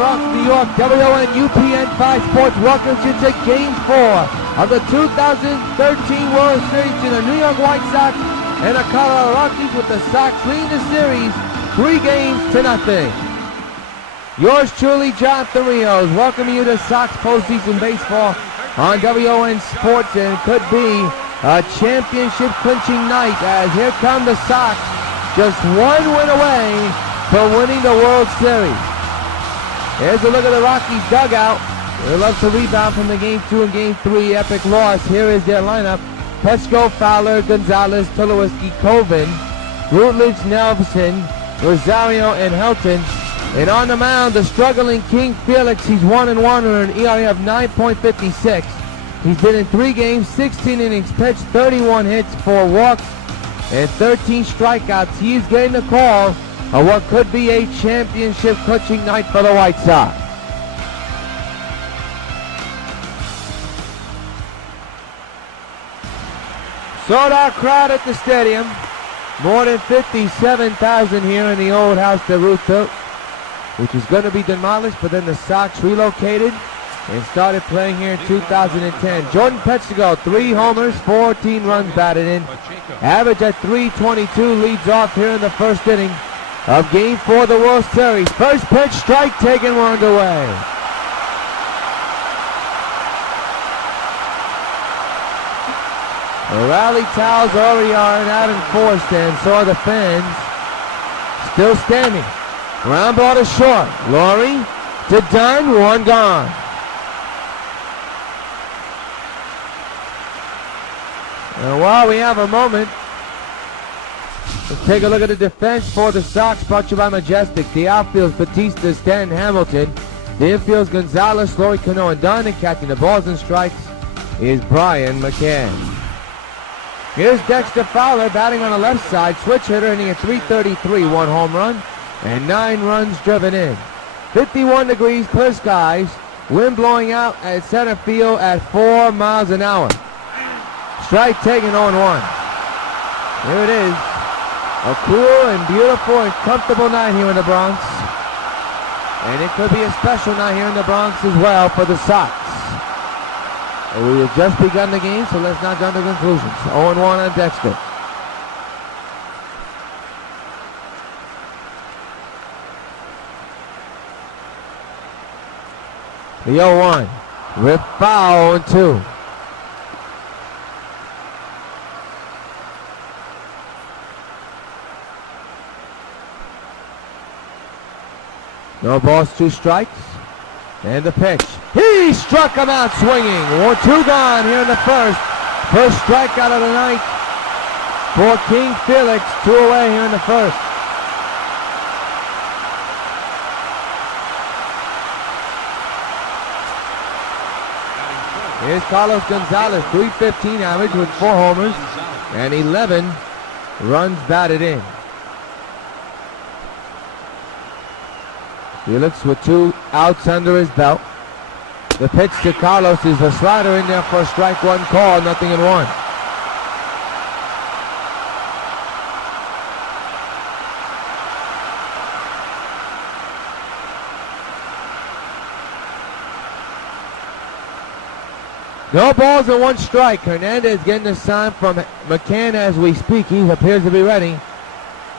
Bronx, New York, WON UPN 5 Sports welcomes you to Game 4 of the 2013 World Series between the New York White Sox and the Colorado Rockies, with the Sox leading the series 3-0. Yours truly, Jonathan Rios, welcoming you to Sox postseason baseball on WON Sports, and it could be a championship clinching night as here come the Sox, just one win away from winning the World Series. Here's a look at the Rockies dugout. They love to rebound from the Game 2 and Game 3 epic loss. Here is their lineup: Pesco, Fowler, Gonzalez, Tulowitzki, Colvin, Rutledge, Nelson, Rosario, and Helton. And on the mound, the struggling King Felix. He's 1-1 with an ERA of 9.56. He's been in 3 games, 16 innings pitched, 31 hits, 4 walks, and 13 strikeouts. He is getting the call of what could be a championship clutching night for the White Sox. Sold-out crowd at the stadium. More than 57,000 here in the old house that Ruth built, which is going to be demolished, but then the Sox relocated and started playing here in 2010. Jordan Pettigo, 3 homers, 14 runs batted in. Average at .322, leads off here in the first inning of Game 4 of the World Series. First pitch, strike taken, we're underway. The rally towels already are out in force, and so are the fans. Still standing. Ground ball to short. Laurie to Dunn, one gone. And while we have a moment, let's take a look at the defense for the Sox, brought to you by Majestic. The outfield's Batista, Stanton, Hamilton. The infield's Gonzalez, Laurie, Cano, and Dunn. And catching the balls and strikes is Brian McCann. Here's Dexter Fowler batting on the left side. Switch hitter, hitting at .333, 1 home run and 9 runs driven in. 51 degrees, clear skies. Wind blowing out at center field at 4 miles an hour. Strike taken, 0-1. Here it is. A cool and beautiful and comfortable night here in the Bronx. And it could be a special night here in the Bronx as well for the Sox. We have just begun the game, so let's not jump to conclusions. 0-1 on Dexter. The 0-1. Rip foul, 2. No balls, 2 strikes. And the pitch. He struck him out swinging. 2 gone here in the first. First strikeout of the night for King Felix. 2 away here in the first. Here's Carlos Gonzalez, .315 average with 4 homers and 11 runs batted in. Felix with 2 outs under his belt. The pitch to Carlos is a slider in there for a strike 1 call, 0-1. No balls and 1 strike. Hernandez getting the sign from McCann as we speak. He appears to be ready.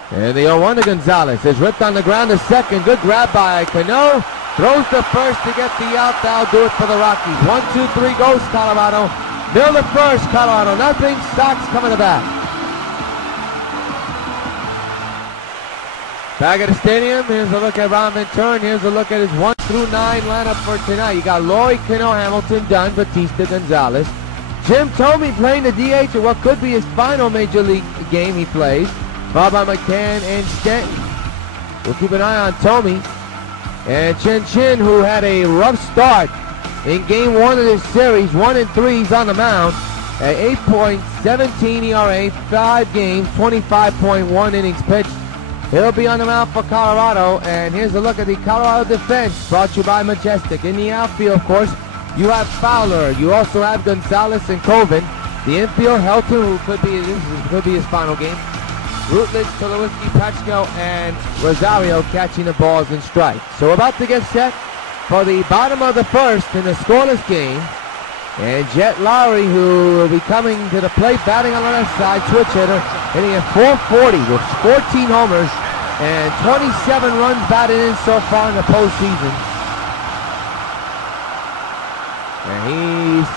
And the 0-1 to Gonzalez is ripped on the ground to second. Good grab by Cano. Throws to first to get the out. That'll do it for the Rockies. 1, 2, 3 goes Colorado. Mill to first, Colorado. Nothing. Sox coming to bat. Back at the stadium. Here's a look at Ron Ventura. Here's a look at his 1 through 9 lineup for tonight. You got Laurie, Cano, Hamilton, Dunn, Batista, Gonzalez. Jim Thome playing the DH at what could be his final major league game he plays. Followed by McCann and Stanton. We'll keep an eye on Thome. And Chin, who had a rough start in Game 1 of this series, 1-3, he's on the mound at 8.17 ERA, 5 games, 25.1 innings pitched. He'll be on the mound for Colorado. And here's a look at the Colorado defense, brought to you by Majestic. In the outfield, of course, you have Fowler. You also have Gonzalez and Colvin. The infield, Helton, who could be his final game. Rutledge, Tulowitzki, Pesco, and Rosario catching the balls and strikes. So we're about to get set for the bottom of the first in the scoreless game. And Jet Lowry, who will be coming to the plate, batting on the left side, switch hitter, hitting at .440 with 14 homers and 27 runs batted in so far in the postseason. And he's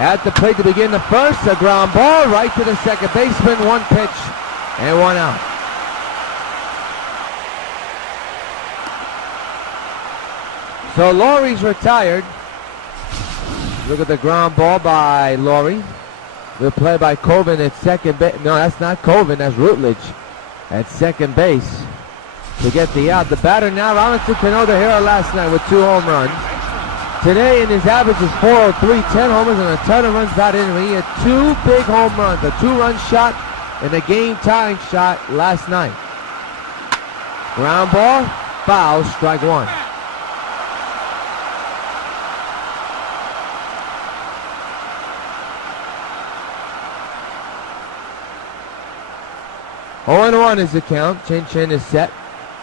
at the plate to begin the first. A ground ball right to the second baseman. One pitch and one out. So Lowry's retired. Look at the ground ball by Lowry. The play by Coven at second base. No, that's not Coven. That's Rutledge at second base to get the out. The batter now, Robinson Cano, the hero last night with 2 home runs. Today in his average is .403, 10 homers and a ton of runs batted in. He had 2 big home runs, a 2-run shot and a game-tying shot last night. Ground ball, foul, strike one. Oh, 1 is the count. Chin Chin is set.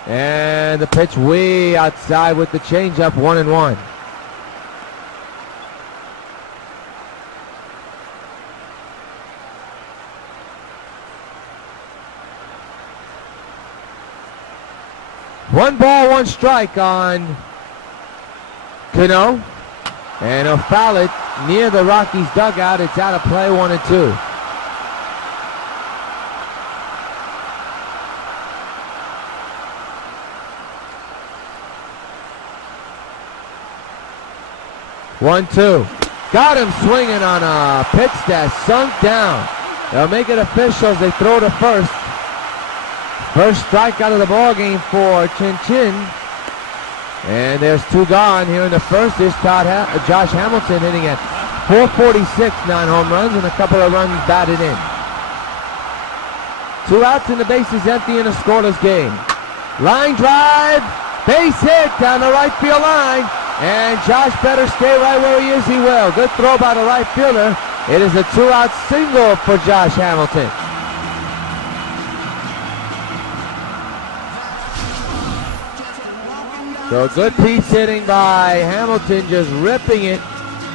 And the pitch way outside with the changeup, 1-1. One ball, 1 strike on Cano. And he'll foul it near the Rockies dugout. It's out of play, 1-2. One, two. Got him swinging on a pitch that sunk down. They'll make it official as they throw to first. First strikeout of the ball game for Chin Chin. And there's 2 gone here in the first. There's Josh Hamilton hitting at .446, 9 home runs and a couple of runs batted in. 2 outs and the base is empty in a scoreless game. Line drive, base hit down the right field line. And Josh better stay right where he is, he will. Good throw by the right fielder. It is a 2-out single for Josh Hamilton. So good piece hitting by Hamilton, just ripping it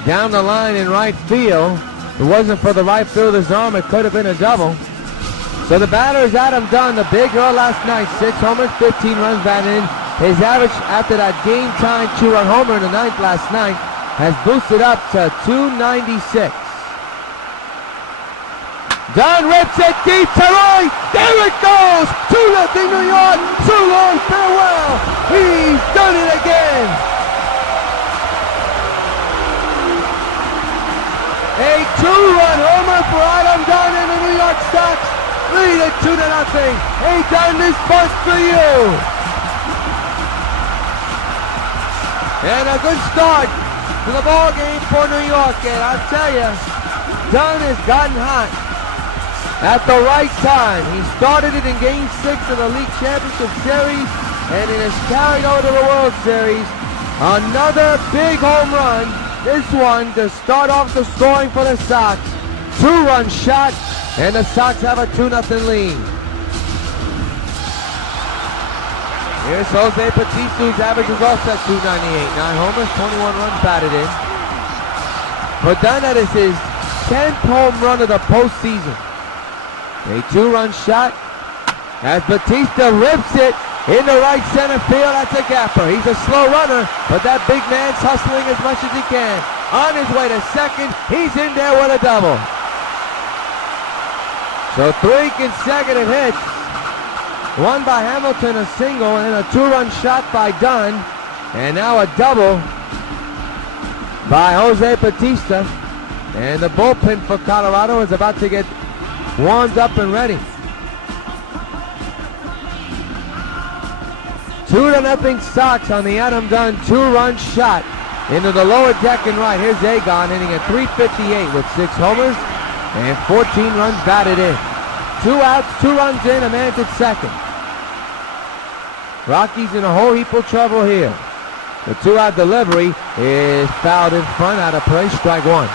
down the line in right field. If it wasn't for the right fielder's arm, it could have been a double. So the batter is Adam Dunn, the big girl last night. 6 homers, 15 runs batted in. His average after that game-time 2-run homer in the 9th last night has boosted up to .296. Dunn rips it deep to right. There it goes. 2-0 New York. So long farewell. He's done it again. A 2-run homer for Adam Dunn and the New York Sox. Lead it 2-0. Hey, Dunn, this one's for you. And a good start to the ball game for New York. And I'll tell you, Dunn has gotten hot at the right time. He started it in Game 6 of the League Championship Series, and it is carried over to the World Series. Another big home run. This one to start off the scoring for the Sox. 2-run shot, and the Sox have a 2-0 lead. Here's Jose Bautista, whose average is also at .298. 9 homers, 21 runs batted in. For Dunn, that is his 10th home run of the postseason. A 2-run shot as Bautista rips it into right center field. That's a gapper. He's a slow runner, but that big man's hustling as much as he can. On his way to second, he's in there with a double. So 3 consecutive hits. One by Hamilton, a single, and a 2-run shot by Dunn. And now a double by Jose Bautista. And the bullpen for Colorado is about to get warmed up and ready. 2-0 Sox on the Adam Dunn 2-run shot into the lower deck and right. Here's Agon hitting at .358 with 6 homers and 14 runs batted in. 2 outs, 2 runs in, a man at second. Rockies in a whole heap of trouble here. The 2-out delivery is fouled in front, out of play, strike one.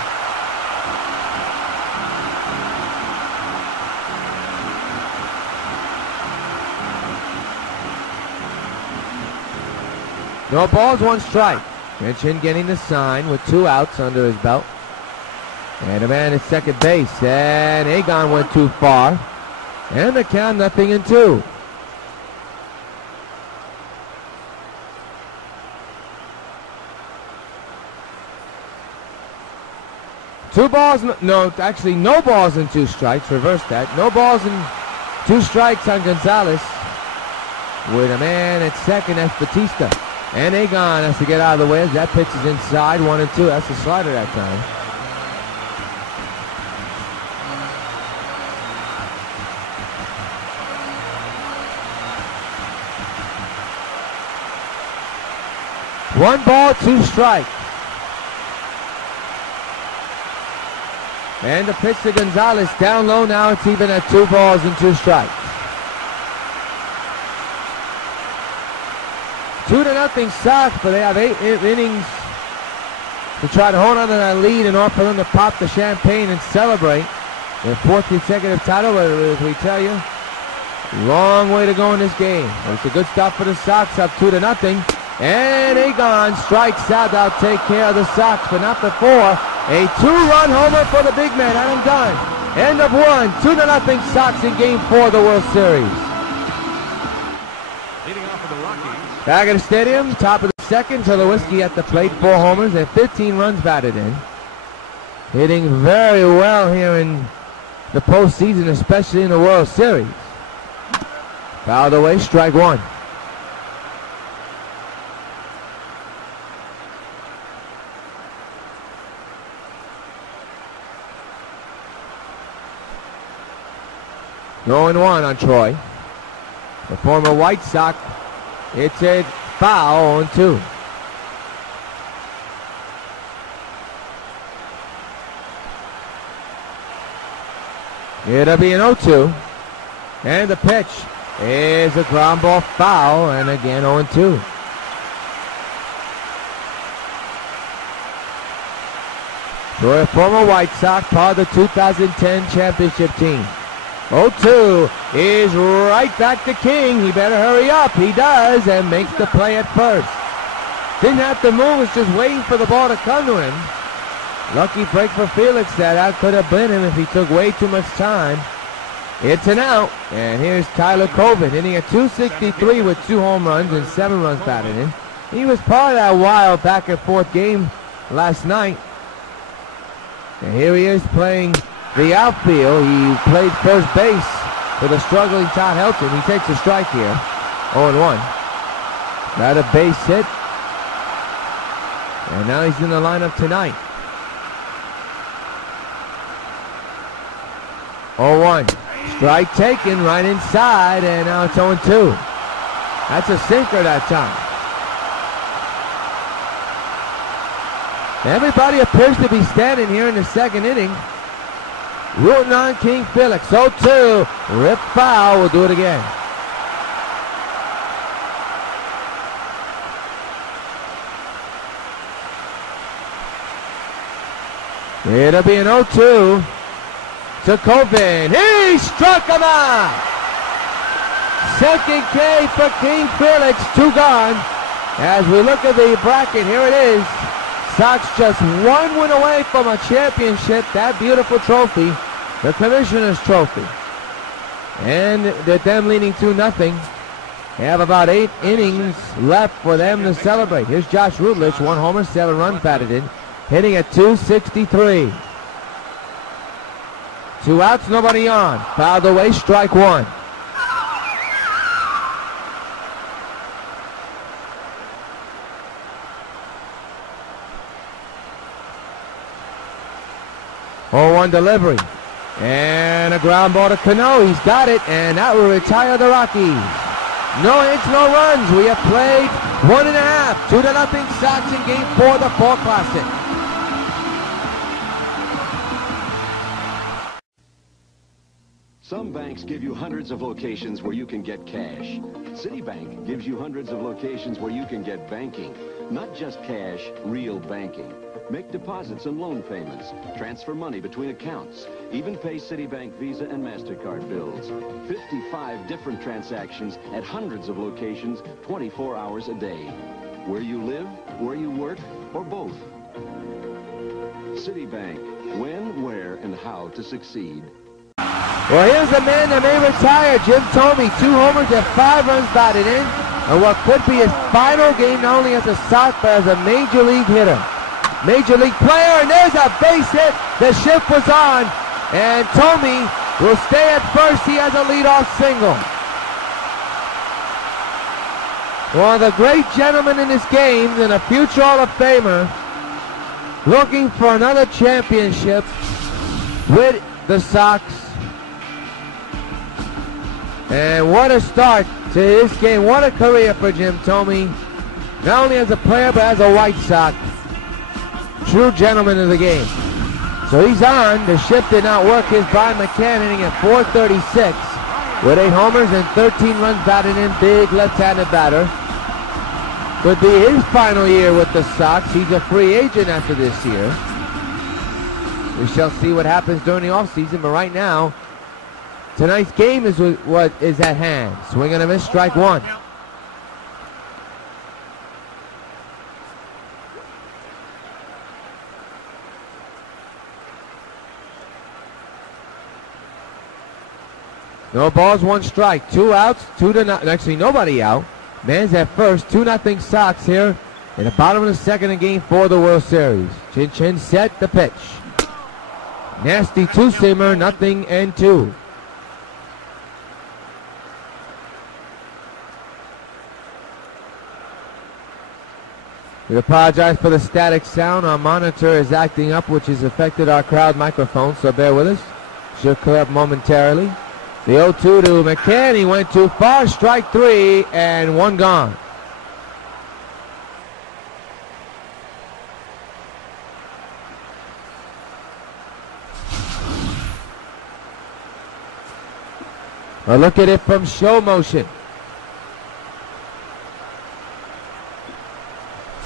No balls, 1 strike. Genshin getting the sign with 2 outs under his belt. And a man at second base. And Agon went too far. And the count 0-2. Two balls, no, actually no balls and 2 strikes. Reverse that. No balls and 2 strikes on Gonzalez. With a man at second, that's Batista. And Agon has to get out of the way. That pitch is inside, 1-2. That's a slider that time. One ball, 2 strikes. And the pitch to Gonzalez down low. Now it's even at 2 balls and 2 strikes. 2-0 Sox, but they have 8 innings to try to hold on to that lead in order for them to pop the champagne and celebrate their 4th consecutive title. But as we tell you, long way to go in this game. It's a good start for the Sox, up 2-0. And Agon strikes out. That'll take care of the Sox, but not before a 2-run homer for the big man. Adam Dunn. End of 1. 2-0 Sox in Game 4 of the World Series. Leading off for the Rockies. Back at the stadium, top of the second. Tulowitzki at the plate, 4 homers and 15 runs batted in. Hitting very well here in the postseason, especially in the World Series. Fouled away, strike 1. No 1 on Troy. The former White Sox. It's a foul, 0-2. It'll be an 0-2. And the pitch is a ground ball foul, and again 0-2. Troy, former White Sox, part of the 2010 championship team. 0-2 is right back to King. He better hurry up. He does, and makes the play at first. Didn't have to move, was just waiting for the ball to come to him. Lucky break for Felix. That could have been him if he took way too much time. It's an out, and here's Tyler Coven hitting a .263 with 2 home runs and 7 runs batted in. He was part of that wild back and forth game last night. And here he is playing the outfield. He played first base for the struggling Todd Helton. He takes a strike here. 0-1. Got a base hit. And now he's in the lineup tonight. 0-1. Strike taken right inside, and now it's 0-2. That's a sinker that time. Everybody appears to be standing here in the second inning. Rooting on King Felix. 0-2. Rip foul. We'll do it again. It'll be an 0-2 to Coven. He struck him out. Second K for King Felix. 2 gone. As we look at the bracket, here it is. Sox just 1 win away from a championship. That beautiful trophy, the Commissioner's Trophy. And them leading 2-0. They have about 8 innings left for them to celebrate. Here's Josh Rutledge, 1 homer, 7 runs batted in, hitting at .263. 2 outs, nobody on. Fouled away, strike 1. Oh, 0-1 delivery. And a ground ball to Cano. He's got it, and that will retire the Rockies. No hits, no runs. We have played 1.5. 2-0 Sox in Game 4 of the Fall Classic. Some banks give you hundreds of locations where you can get cash. Citibank gives you hundreds of locations where you can get banking. Not just cash, real banking. Make deposits and loan payments, transfer money between accounts, even pay Citibank Visa and MasterCard bills. 55 different transactions at hundreds of locations, 24 hours a day. Where you live, where you work, or both. Citibank. When, where, and how to succeed. Well, here's a man that may retire, Jim Thome. 2 homers and 5 runs batted in. And what could be his final game, not only as a Sox, but as a major league hitter. Major league player, and there's a base hit. The shift was on. And Thome will stay at first. He has a leadoff single. One of the great gentlemen in this game, and a future Hall of Famer, looking for another championship with the Sox. And what a start to his game. What a career for Jim Thome. Not only as a player, but as a White Sox. True gentleman of the game. So he's on. The shift did not work. His Brian McCann hitting at .436 with 8 homers and 13 runs batted in. Big left-handed batter. Could be his final year with the Sox. He's a free agent after this year. We shall see what happens during the offseason, but right now, tonight's game is what is at hand. Swing and a miss, strike 1. No balls, 1 strike. 2 outs, 2 to nothing. Actually, nobody out. Man's at first, 2-0 Sox here in the bottom of the second in game 4 of the World Series. Chin Chin set the pitch. Nasty 2-seamer, 0-2. We apologize for the static sound. Our monitor is acting up, which has affected our crowd microphone, so bear with us. Should clear up momentarily. The 0-2 to McCann. He went too far. Strike 3 and 1 gone. A look at it from show motion.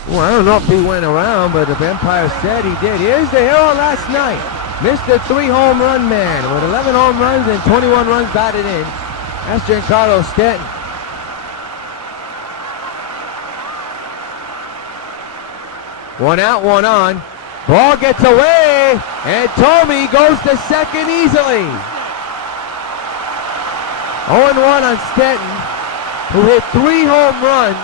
Well, I don't know if he went around, but the umpire said he did. Here's the hero last night. Mr. 3-home run man with 11 home runs and 21 runs batted in. That's Giancarlo Stanton. One out, 1 on. Ball gets away, and Thome goes to second easily. 0-1 on Stanton, who hit 3 home runs.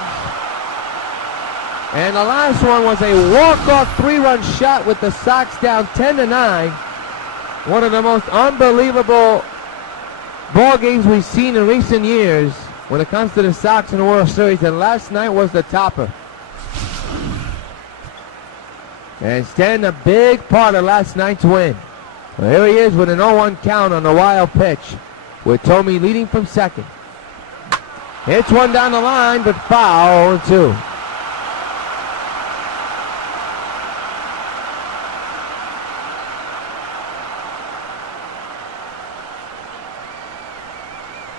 And the last one was a walk-off 3-run shot with the Sox down 10-9. One of the most unbelievable ball games we've seen in recent years when it comes to the Sox in the World Series. And last night was the topper. And Stanton a big part of last night's win. Well, here he is with an 0-1 count on the wild pitch, with Thome leading from second. Hits one down the line, but foul, 0-2.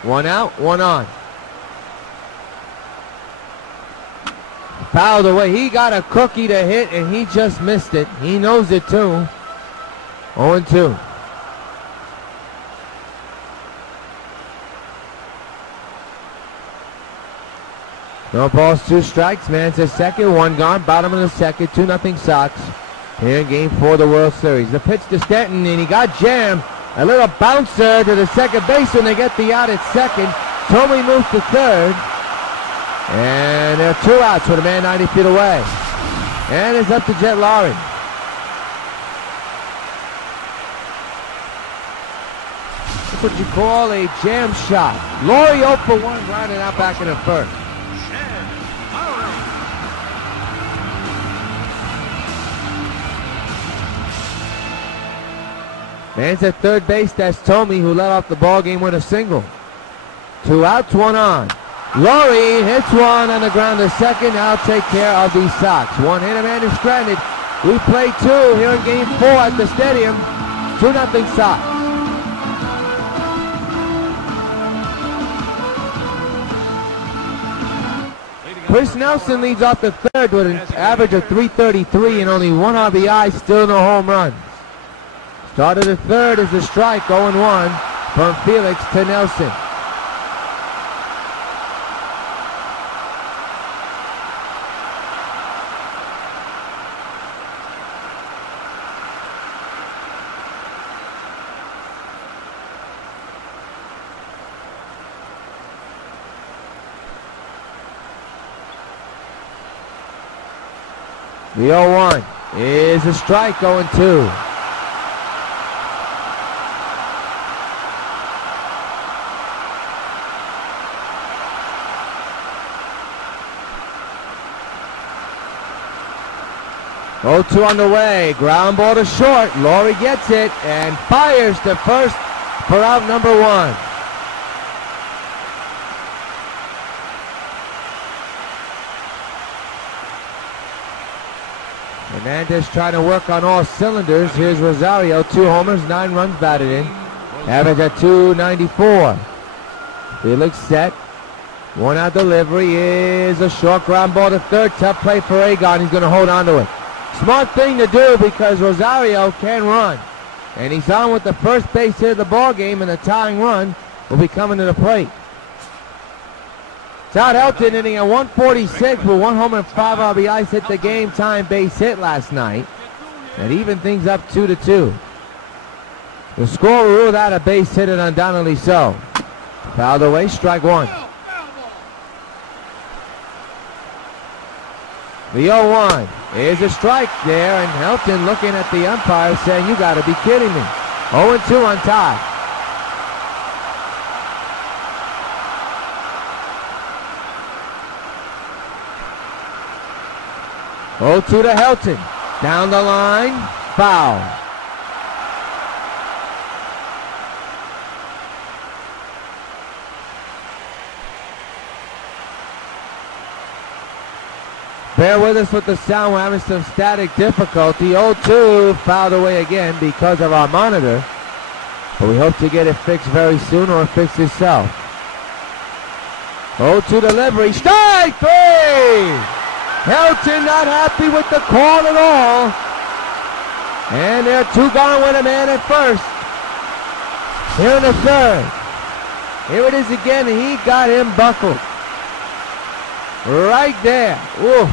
One out, 1 on. Fouled away. He got a cookie to hit, and he just missed it. He knows it too. 0-2. No balls, 2 strikes. Man's at second, 1 gone. Bottom of the second, 2-0 Sox. Here in game 4 of the World Series. The pitch to Stanton, and he got jammed. A little bouncer to the second base when they get the out at second. Thome moves to third. And there are 2 outs with a man 90 feet away. And it's up to Jet Lowry. That's what you call a jam shot. Lowry 0 for 1, grounded out back in the first. Man's at third base. That's Thome, who led off the ball game with a single. 2 outs, 1 on. Lowry hits one on the ground to second. Now take care of the Sox. 1-hitter man is stranded. We play 2 here in game 4 at the stadium. 2-0 Sox. Chris Nelson leads off the third with an average of .333 and only 1 RBI, still no home runs. Start of the third is the strike, 0-1 from Felix to Nelson. The 0-1 is a strike, 0-2. Oh-2 on the way. Ground ball to short. Laurie gets it and fires to first for out number 1. Hernandez trying to work on all cylinders. Here's Rosario. 2 homers, 9 runs batted in. Average at .294. Felix set. 1 out delivery is a short ground ball to third. Tough play for Agon. He's going to hold on to it. Smart thing to do because Rosario can run. And he's on with the first base hit of the ball game, and the tying run will be coming to the plate. Todd Helton hitting at 146 with 1 homer and 5 RBIs, hit the game-time base hit last night. And even things up 2-2. The score ruled out a base hit, and undoubtedly so. Fouled away, strike 1. The 0-1 is a strike there, and Helton looking at the umpire saying, you got to be kidding me. 0-2 on Todd. Oh, 2 to Helton. Down the line, foul. Bear with us with the sound. We're having some static difficulty. 0-2 fouled away again because of our monitor. But we hope to get it fixed very soon, or fix itself. 0-2 delivery. Strike 3! Helton not happy with the call at all. And they're 2 gone with a man at first. Here in the third. Here it is again, and he got him buckled. Right there. Ooh.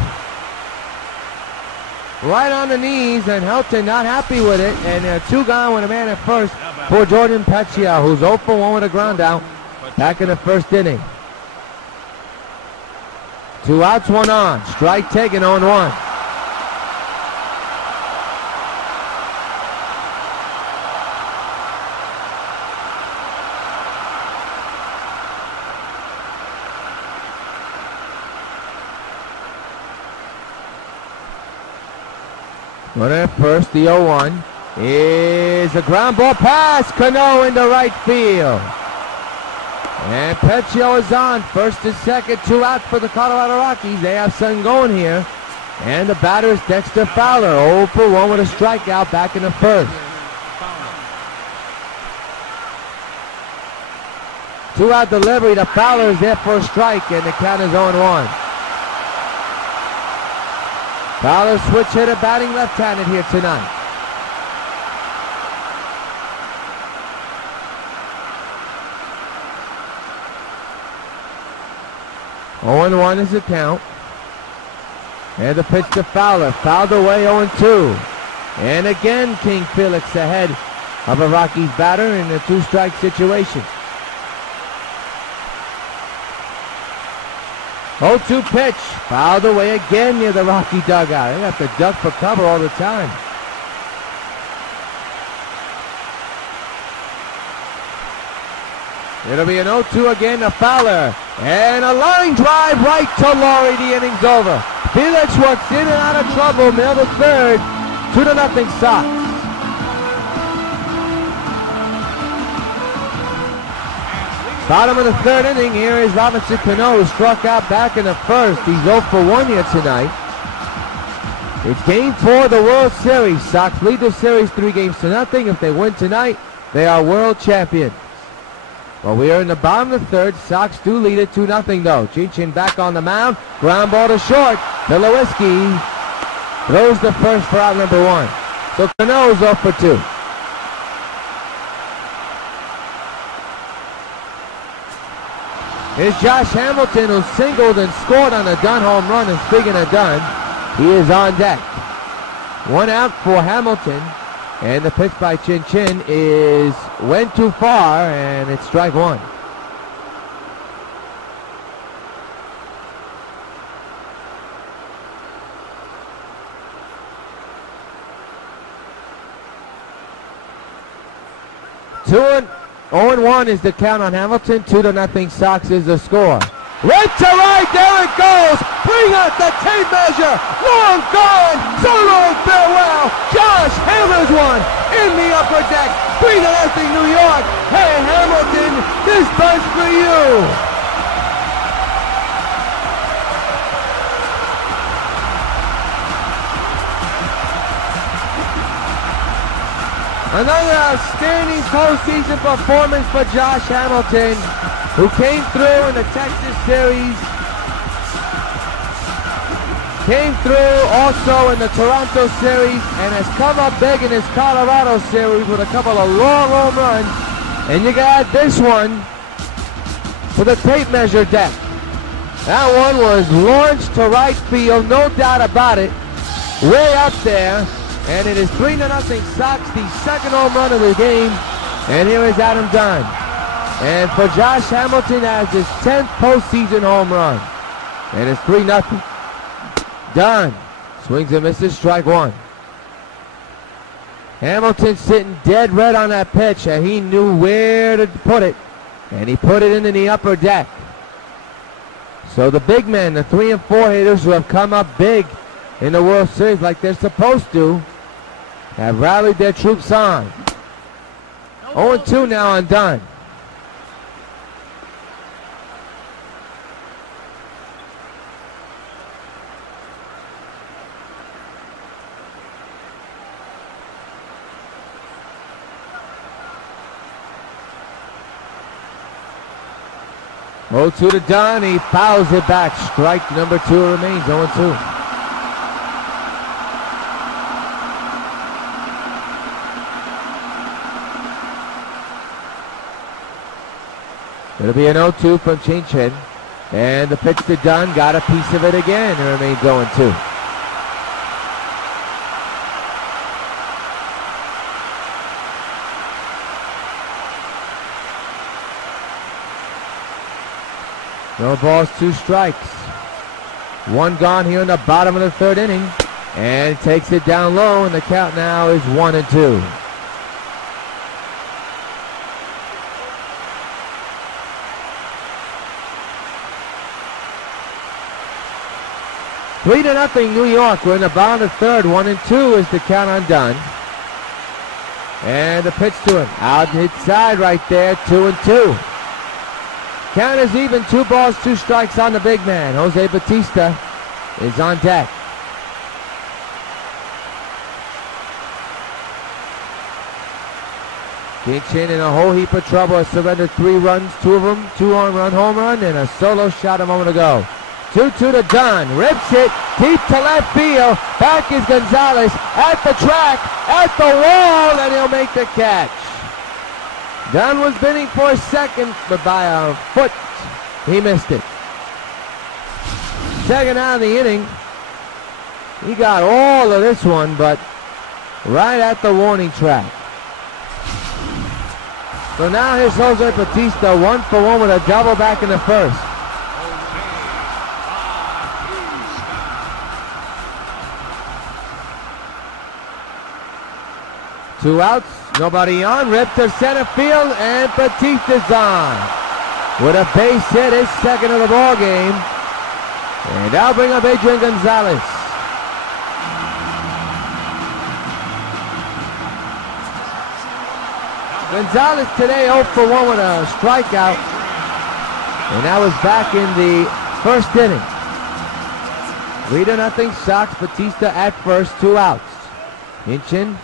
Right on the knees, and Helton not happy with it. And they're 2 gone with a man at first for Jordan Peccia, who's 0 for 1 with a ground out back in the first inning. 2 outs, 1 on. Strike taken, 0-1. Runner at first, the 0-1 is a ground ball pass. Cano into right field. And Peccio is on. First and second, 2 outs for the Colorado Rockies. They have something going here. And the batter is Dexter Fowler. 0 for 1 with a strikeout back in the first. 2 out delivery. The Fowler is there for a strike, and the count is 0-1. Fowler switch hitter, batting left-handed here tonight. Oh, 0-1 is the count. And the pitch to Fowler. Fouled away, 0-2. And again, King Felix ahead of a Rockies batter in a 2-strike situation. 0-2 pitch. Fouled away again near the Rocky dugout. They have to duck for cover all the time. It'll be an 0-2 again to Fowler. And a line drive right to Laurie. The inning's over. Felix works in and out of trouble. Nailed the third. 2-0 Sox. Bottom of the third inning. Here is Robinson Cano, who struck out back in the first. He's 0 for 1 here tonight. It's game 4 of the World Series. Sox lead the series 3-0. If they win tonight, they are world champions. Well, we are in the bottom of the third. Sox do lead it 2-0 though. Chinchin back on the mound. Ground ball to short. Tulowitzki throws the first for out number 1. So Cano's 0 for 2. Here's Josh Hamilton, who singled and scored on a Dunn home run. And speaking of Dunn, he is on deck. 1 out for Hamilton. And the pitch by Chin Chin went too far, and it's strike 1. 0-1 is the count on Hamilton. 2-0 Sox is the score. Right to right, there it goes. Bring out the tape measure. Long gone. So long farewell. Josh hammers one in the upper deck. 3-0 New York. Hey Hamilton, this one's for you. Another outstanding postseason performance for Josh Hamilton, who came through in the Texas series, came through also in the Toronto series, and has come up big in his Colorado series with a couple of long home runs. And you got this one for the tape measure deck. That one was launched to right field, no doubt about it, way up there. And it is 3-0 Sox, the second home run of the game. And here is Adam Dunn. And for Josh Hamilton, has his 10th postseason home run. And it's 3-0. Dunn swings and misses, strike one. Hamilton sitting dead red on that pitch, and he knew where to put it. And he put it into the upper deck. So the big men, the 3 and 4 hitters who have come up big in the World Series like they're supposed to, have rallied their troops on. 0-2 now on Dunn. Oh, 2 to Dunn. He fouls it back. Strike number 2 remains. 0-2. It'll be an 0-2 from Chin-Chin. And the pitch to Dunn, got a piece of it again. It remains 0-2. No balls, 2 strikes. 1 gone here in the bottom of the 3rd inning. And takes it down low, and the count now is 1-2. 3-0 New York. We're in the bottom of the 3rd. 1-2 is the count on Dunn. And the pitch to him. Out hit side right there. 2-2. Count is even. 2 balls, 2 strikes on the big man. Jose Bautista is on deck. Chin in a whole heap of trouble. Has surrendered 3 runs. 2 of them, 2-run home run, and a solo shot a moment ago. 2-2 to Dunn, rips it deep to left field. Back is Gonzalez at the track, at the wall, and he'll make the catch. Dunn was bidding for a second, but by a foot, he missed it. Second out of the inning. He got all of this one, but right at the warning track. So now here's Jose Bautista, 1 for 1 with a double back in the 1st. 2 outs, nobody on, ripped to center field, and Bautista's on. With a base hit, his 2nd of the ball game. And that'll bring up Adrian Gonzalez. Gonzalez today 0 for 1 with a strikeout. And that was back in the 1st inning. 3-0 Sox, Bautista at first, 2 outs. Chin-Chin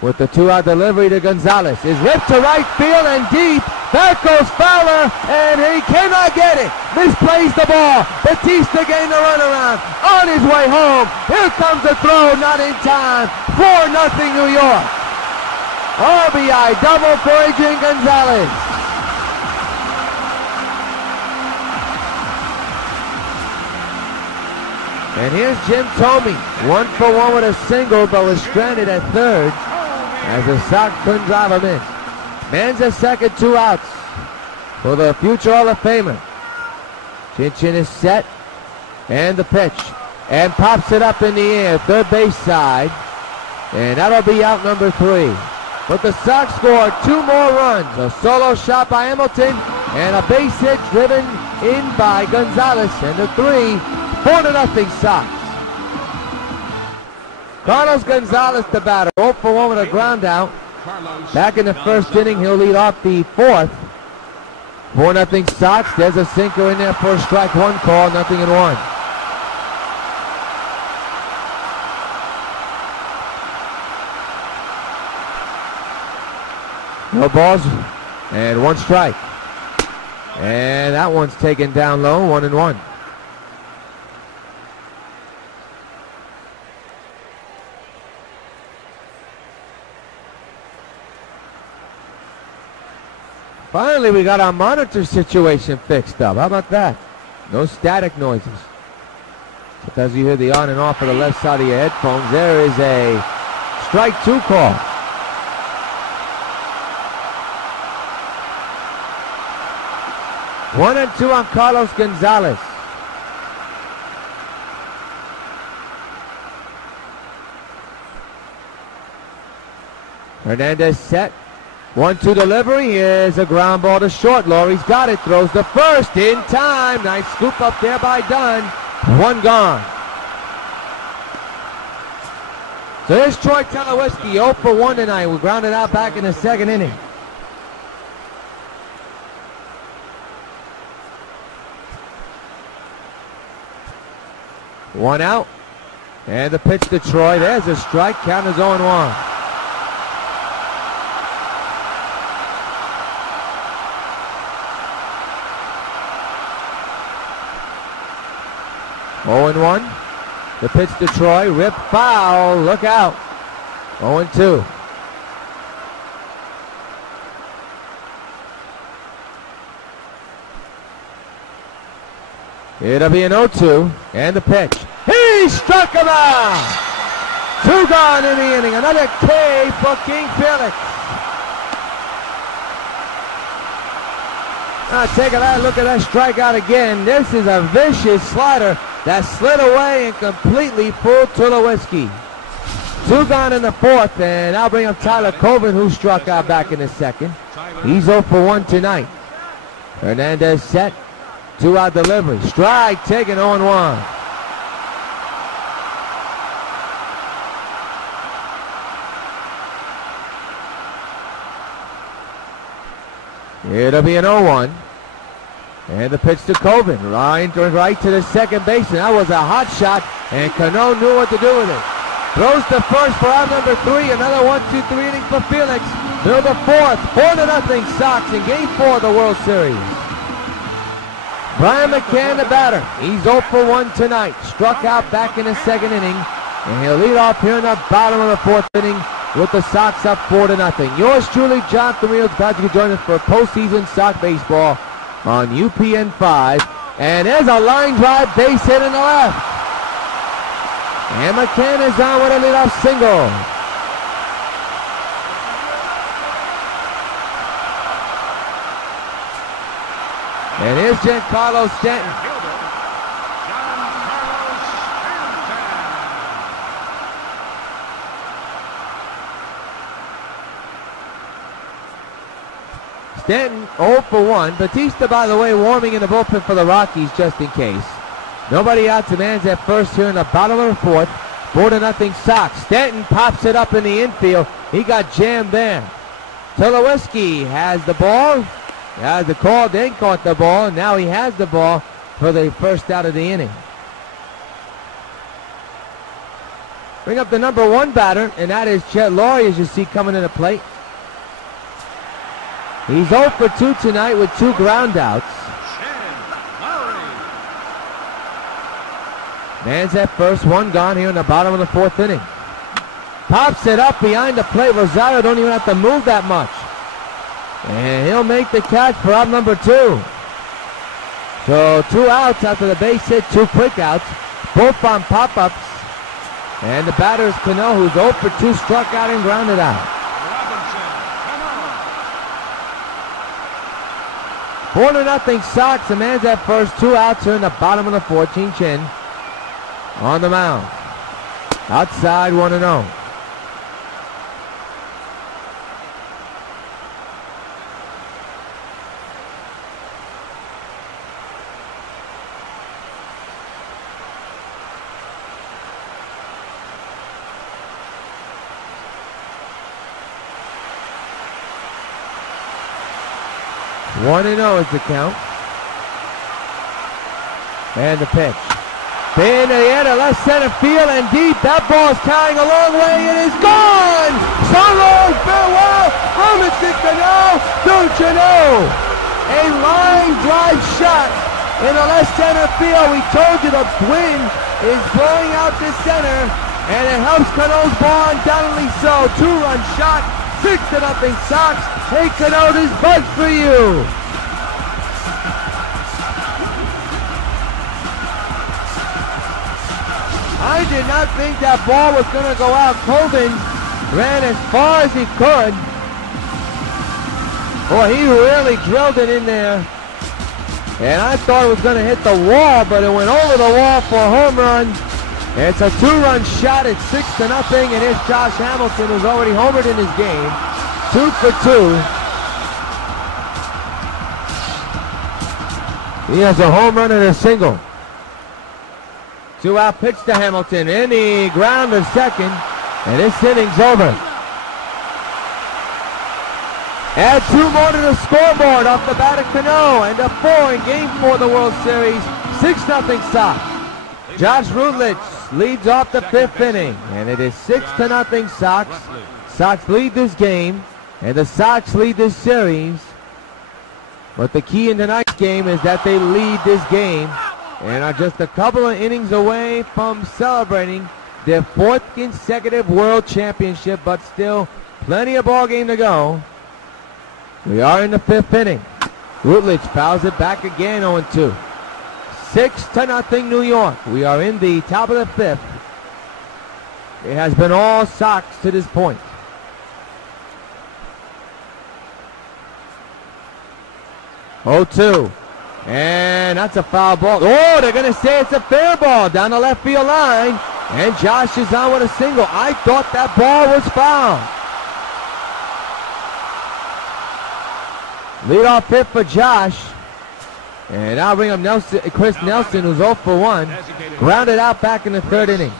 with the 2-out delivery to Gonzalez. Is ripped to right field and deep. Back goes Fowler, and he cannot get it. Misplays the ball. Bautista getting the runaround. On his way home. Here comes the throw, not in time. 4-0 New York. RBI double for Adrian Gonzalez. And here's Jim Thome. 1 for 1 with a single, but was stranded at 3rd. As the Sox couldn't drive him in. Man's at 2nd, 2 outs for the future Hall of Famer. Chin-Chin is set, and the pitch, and pops it up in the air, 3rd base side, and that'll be out number 3. But the Sox scored 2 more runs. A solo shot by Hamilton and a base hit driven in by Gonzalez. And the 3, 4-0 Sox. Carlos Gonzalez, the batter, 0 for 1 with a ground out. Back in the first inning, he'll lead off the 4th. 4-0 Sox. There's a sinker in there for a strike 1 call, 0-1. No balls and 1 strike. And that one's taken down low, 1-1. Finally, we got our monitor situation fixed up. How about that? No static noises. But as you hear the on and off of the left side of your headphones, there is a strike 2 call. One and 2 on Carlos Gonzalez. Hernandez set. 1-2 delivery. Here's a ground ball to short. Laurie's got it. Throws the first in time. Nice scoop up there by Dunn. 1 gone. So here's Troy Tulowitzki, 0 for 1 tonight. We grounded out back in the 2nd inning. One out. And the pitch to Troy. There's a strike. Count is 0-1. The pitch to Troy. Rip foul. Look out. 0-2. It'll be an 0-2. And the pitch. He struck him out. 2 gone in the inning. Another K for King Felix. Now take a look at that strikeout again. This is a vicious slider that slid away and completely fooled Tulowitzki. 2 gone in the 4th, and I'll bring up Tyler Coburn, who struck out back in the 2nd. He's 0 for 1 tonight. Hernandez set. 2-out delivery. Strike taken 0-1. It'll be an 0-1. And the pitch to Coburn. Right to the second baseman. That was a hot shot, and Cano knew what to do with it. Throws the first for out number 3. Another 1-2-3 inning for Felix. They're the 4th. 4-0 Sox in Game 4 of the World Series. Brian McCann, the batter. He's 0 for 1 tonight. Struck out back in the 2nd inning. And he'll lead off here in the bottom of the 4th inning with the Sox up 4-0. Yours truly, John Camillo, glad you could join us for postseason Sox baseball on UPN 5. And there's a line drive base hit in the left. And McCann is on with a leadoff single. And here's Giancarlo Stanton. Stanton 0 for 1. Batista, by the way, warming in the bullpen for the Rockies just in case. Nobody out to man's at first here in the bottom of the 4th. 4-0 Sox. Stanton pops it up in the infield. He got jammed there. Tulowitzki has the ball. Has the call, then caught the ball, and now he has the ball for the first out of the inning. Bring up the number 1 batter, and that is Chet Laurie, as you see coming in the plate. He's 0 for 2 tonight with 2 groundouts. Man's at first, 1 gone here in the bottom of the 4th inning. Pops it up behind the plate. Rosario don't even have to move that much. And he'll make the catch for out number 2. So 2 outs after the base hit, 2 quick outs, both on pop-ups. And the batter is Cano, who's 0 for 2, struck out and grounded out. 4-0 Sox. The man's at first, 2 outs here in the bottom of the 14th. Chin on the mound. Outside 1-0. 1-0 is the count. And the pitch. In the air to left center field and deep. That ball's carrying a long way. It is gone! So long, farewell! From Mr. Cano, don't you know? A line drive shot in the left center field. We told you the wind is blowing out to center, and it helps Cano's ball undoubtedly so. 2-run shot, 6-0 Sox. Hey Cano, this buzz for you. I did not think that ball was going to go out. Colvin ran as far as he could. Boy, he really drilled it in there. And I thought it was going to hit the wall, but it went over the wall for a home run. And it's a 2-run shot at 6-0. And here's Josh Hamilton, who's already homered in his game. 2 for 2. He has a home run and a single. 2-out pitch to Hamilton. In the ground to second. And this inning's over. Add 2 more to the scoreboard off the bat of Cano. And a 4 in Game 4 of the World Series. 6-0 Sox. Josh Rutledge leads off the 5th inning. And it is 6-0 Sox. Sox lead this game. And the Sox lead this series. But the key in tonight's game is that they lead this game and are just a couple of innings away from celebrating their 4th consecutive World Championship, but still plenty of ball game to go. We are in the 5th inning. Rutledge fouls it back again, 0-2. 6-0 New York. We are in the top of the 5th. It has been all Sox to this point. Oh-2. And that's a foul ball. Oh, they're going to say it's a fair ball down the left field line. And Josh is on with a single. I thought that ball was fouled. Leadoff hit for Josh. And now bring up Chris Nelson, who's 0 for 1. Grounded out back in the 3rd inning.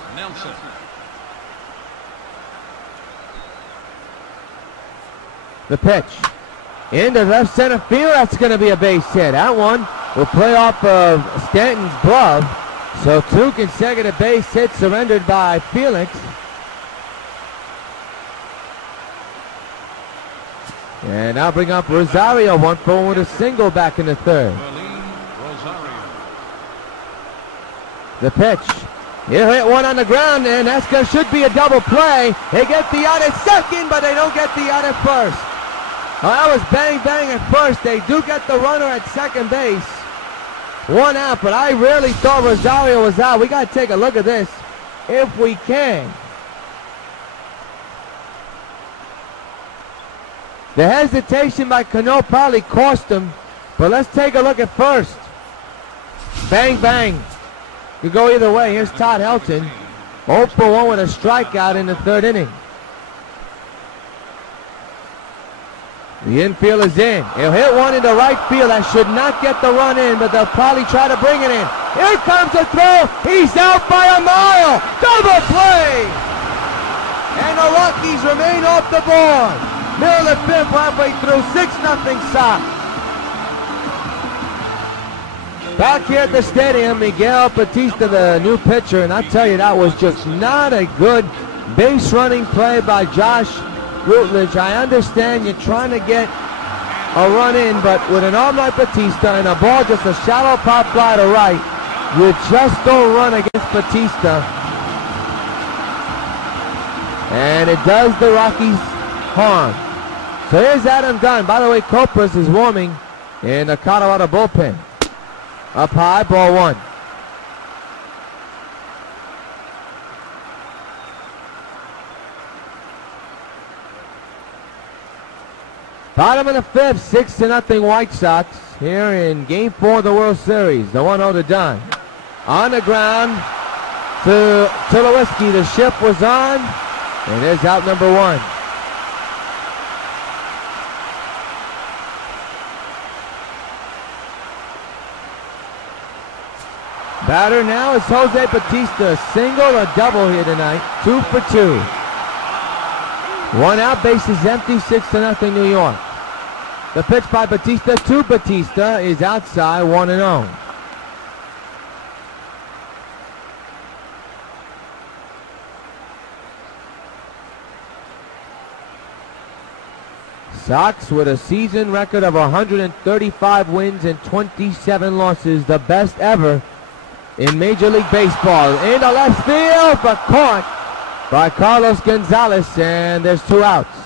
The pitch. Into left center field, that's going to be a base hit. That one will play off of Stanton's glove. So 2 consecutive base hits surrendered by Felix. And now bring up Rosario, 1 for 1 with a single back in the 3rd. The pitch. He'll hit one on the ground, and that should be a double play. They get the out at second, but they don't get the out at first. Well, that was bang bang at first. They do get the runner at second base. 1 out, but I really thought Rosario was out. We got to take a look at this if we can. The hesitation by Cano probably cost him, but let's take a look at first. Bang bang. Could go either way. Here's Todd Helton. 0 for 1 with a strikeout in the 3rd inning. The infield is in. He'll hit one into right field. That should not get the run in, but they'll probably try to bring it in. Here comes the throw. He's out by a mile. Double play. And the Rockies remain off the board. Middle of the 5th, halfway through. 6-0 Sox. Back here at the stadium, Miguel Batista, the new pitcher, and I tell you, that was just not a good base running play by Josh Rutledge. I understand you're trying to get a run in, but with an arm like Batista and a ball just a shallow pop fly to right, you just don't run against Batista. And it does the Rockies harm. So here's Adam Dunn. By the way, Copras is warming in the Colorado bullpen. Up high, ball 1. Bottom of the 5th, 6-0 White Sox here in Game 4 of the World Series. The 1-0 to Dunn. On the ground to Tulowitzki. The shift was on, and there's out number 1. Batter now is Jose Batista. A single, a double here tonight. 2 for 2. 1 out, base is empty, 6-0 New York. The pitch by Batista to Batista is outside, 1-0. Sox with a season record of 135 wins and 27 losses, the best ever in Major League Baseball. Into left field, but caught by Carlos Gonzalez, and there's 2 outs.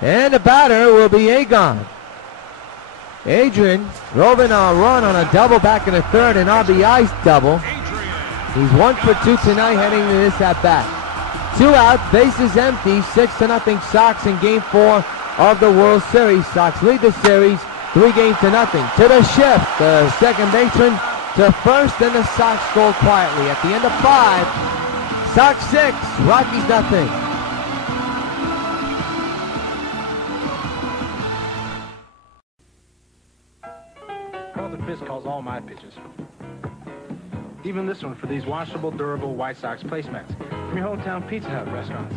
And the batter will be Agon. Adrian roving a run on a double back in the third, an RBI double. He's 1 for 2 tonight heading to this at-bat. 2 out, bases empty, 6-0 Sox in Game 4 of the World Series. Sox lead the series 3-0. To the shift, the second baseman to first, and the Sox score quietly. At the end of 5, Sox 6, Rockies nothing. Carlton Fisk calls all my pitches. Even this one for these washable, durable White Sox placemats from your hometown Pizza Hut restaurants.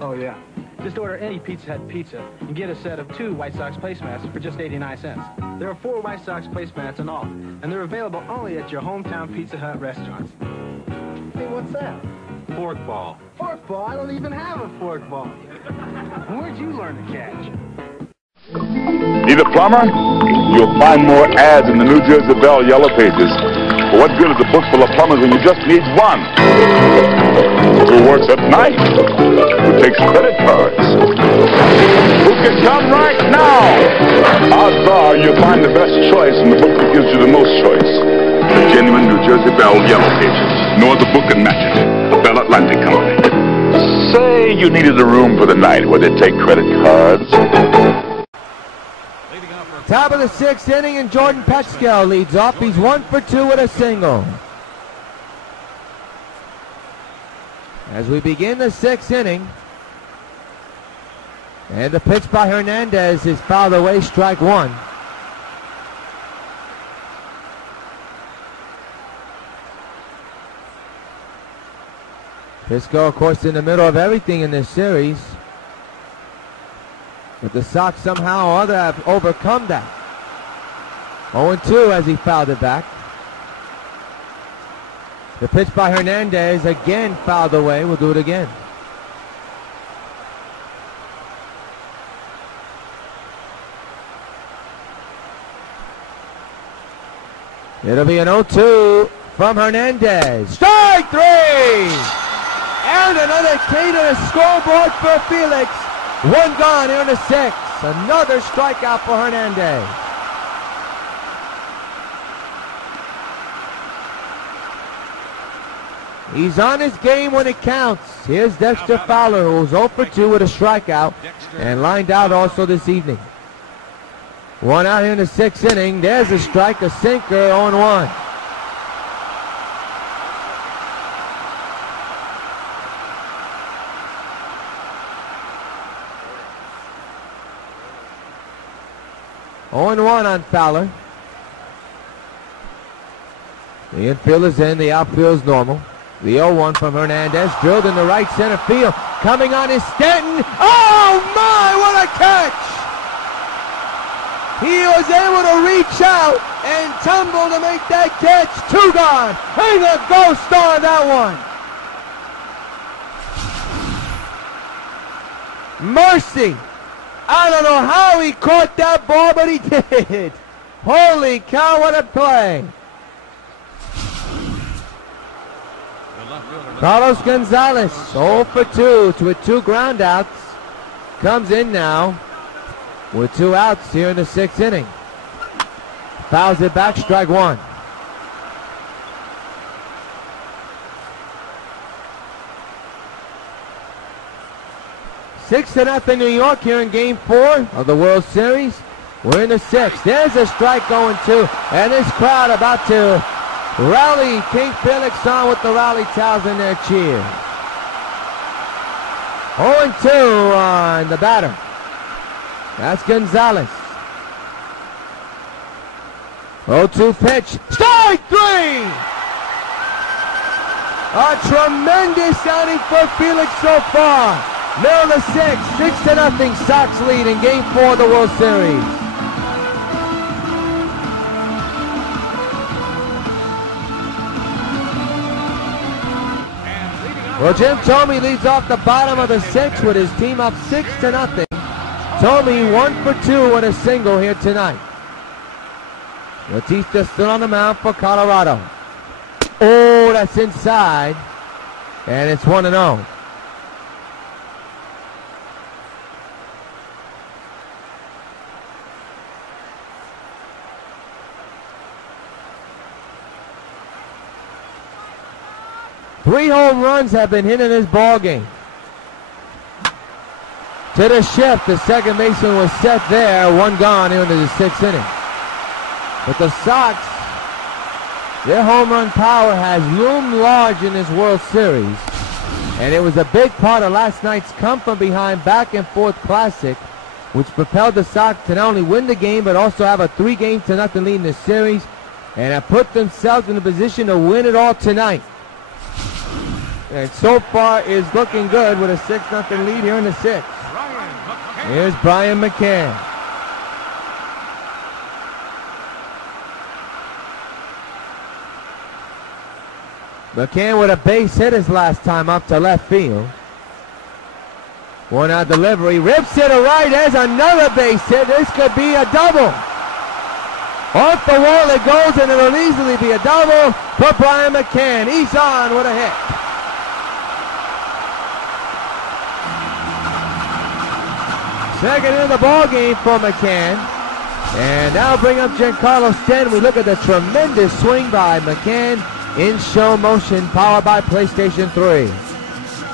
Oh yeah, just order any Pizza Hut pizza and get a set of 2 White Sox placemats for just 89 cents. There are 4 White Sox placemats in all, and they're available only at your hometown Pizza Hut restaurants. Hey, what's that? Fork ball. Fork ball? I don't even have a fork ball. Where'd you learn to catch? Need a plumber? You'll find more ads in the New Jersey Bell Yellow Pages. But what good is a book full of plumbers when you just need one? Who works at night? Who takes credit cards? Who can come right now? Odds are you'll find the best choice in the book that gives you the most choice. The genuine New Jersey Bell Yellow Pages. No other book can match it. The Bell Atlantic Company. Say you needed a room for the night where they take credit cards. Top of the 6th inning, and Jordan Petchkill leads off. He's 1 for 2 with a single. As we begin the 6th inning, and the pitch by Hernandez is fouled away, strike 1. Pisco, of course, in the middle of everything in this series. But the Sox somehow or other have overcome that. 0-2 as he fouled it back. The pitch by Hernandez, again fouled away. We'll do it again. It'll be an 0-2 from Hernandez. Strike 3! And another K to the scoreboard for Felix. 1 gone here in the 6th. Another strikeout for Hernandez. He's on his game when it counts. Here's Dexter Fowler, who's 0 for 2 with a strikeout and lined out also this evening. 1 out here in the 6th inning. There's a strike, a sinker, 0-1. On Fowler. The infield is in, the outfield is normal. The 0-1 from Hernandez, drilled in the right center field. Coming on is Stanton. Oh my, what a catch! He was able to reach out and tumble to make that catch. 2 gone. Hey, the ghost star that one. Mercy. I don't know how he caught that ball, but he did. Holy cow, what a play. Carlos Gonzalez, 0 for 2 with 2 ground outs. Comes in now with 2 outs here in the 6th inning. Fouls it back, strike 1. Six to nothing New York here in Game 4 of the World Series. We're in the 6th. There's a strike going too, and this crowd about to rally King Felix on with the rally towels in their cheers. 0-2 on the batter. That's Gonzalez. 0-2 pitch. Strike 3! A tremendous outing for Felix so far. Middle of the sixth, 6-0 Sox lead in Game 4 of the World Series. Well, Jim Thome leads off the bottom of the sixth with his team up 6-0. Thome 1 for 2 with a single here tonight. Batista still on the mound for Colorado. Oh, that's inside. And it's 1-0. Three home runs have been hit in this ball game. To the shift, the second baseman was set there, one gone into the sixth inning. But the Sox, their home run power has loomed large in this World Series. And it was a big part of last night's come-from-behind back-and-forth classic, which propelled the Sox to not only win the game, but also have a 3-0 lead in the series, and have put themselves in a position to win it all tonight. And so far is looking good with a 6-0 lead here in the sixth. Here's Brian McCann. McCann with a base hit his last time up to left field. One out delivery, rips it to right. There's another base hit. This could be a double. Off the wall it goes, and it'll easily be a double for Brian McCann. He's on with a hit. Second in the ball game for McCann. And now bring up Giancarlo Stanton. We look at the tremendous swing by McCann in show motion, powered by PlayStation 3.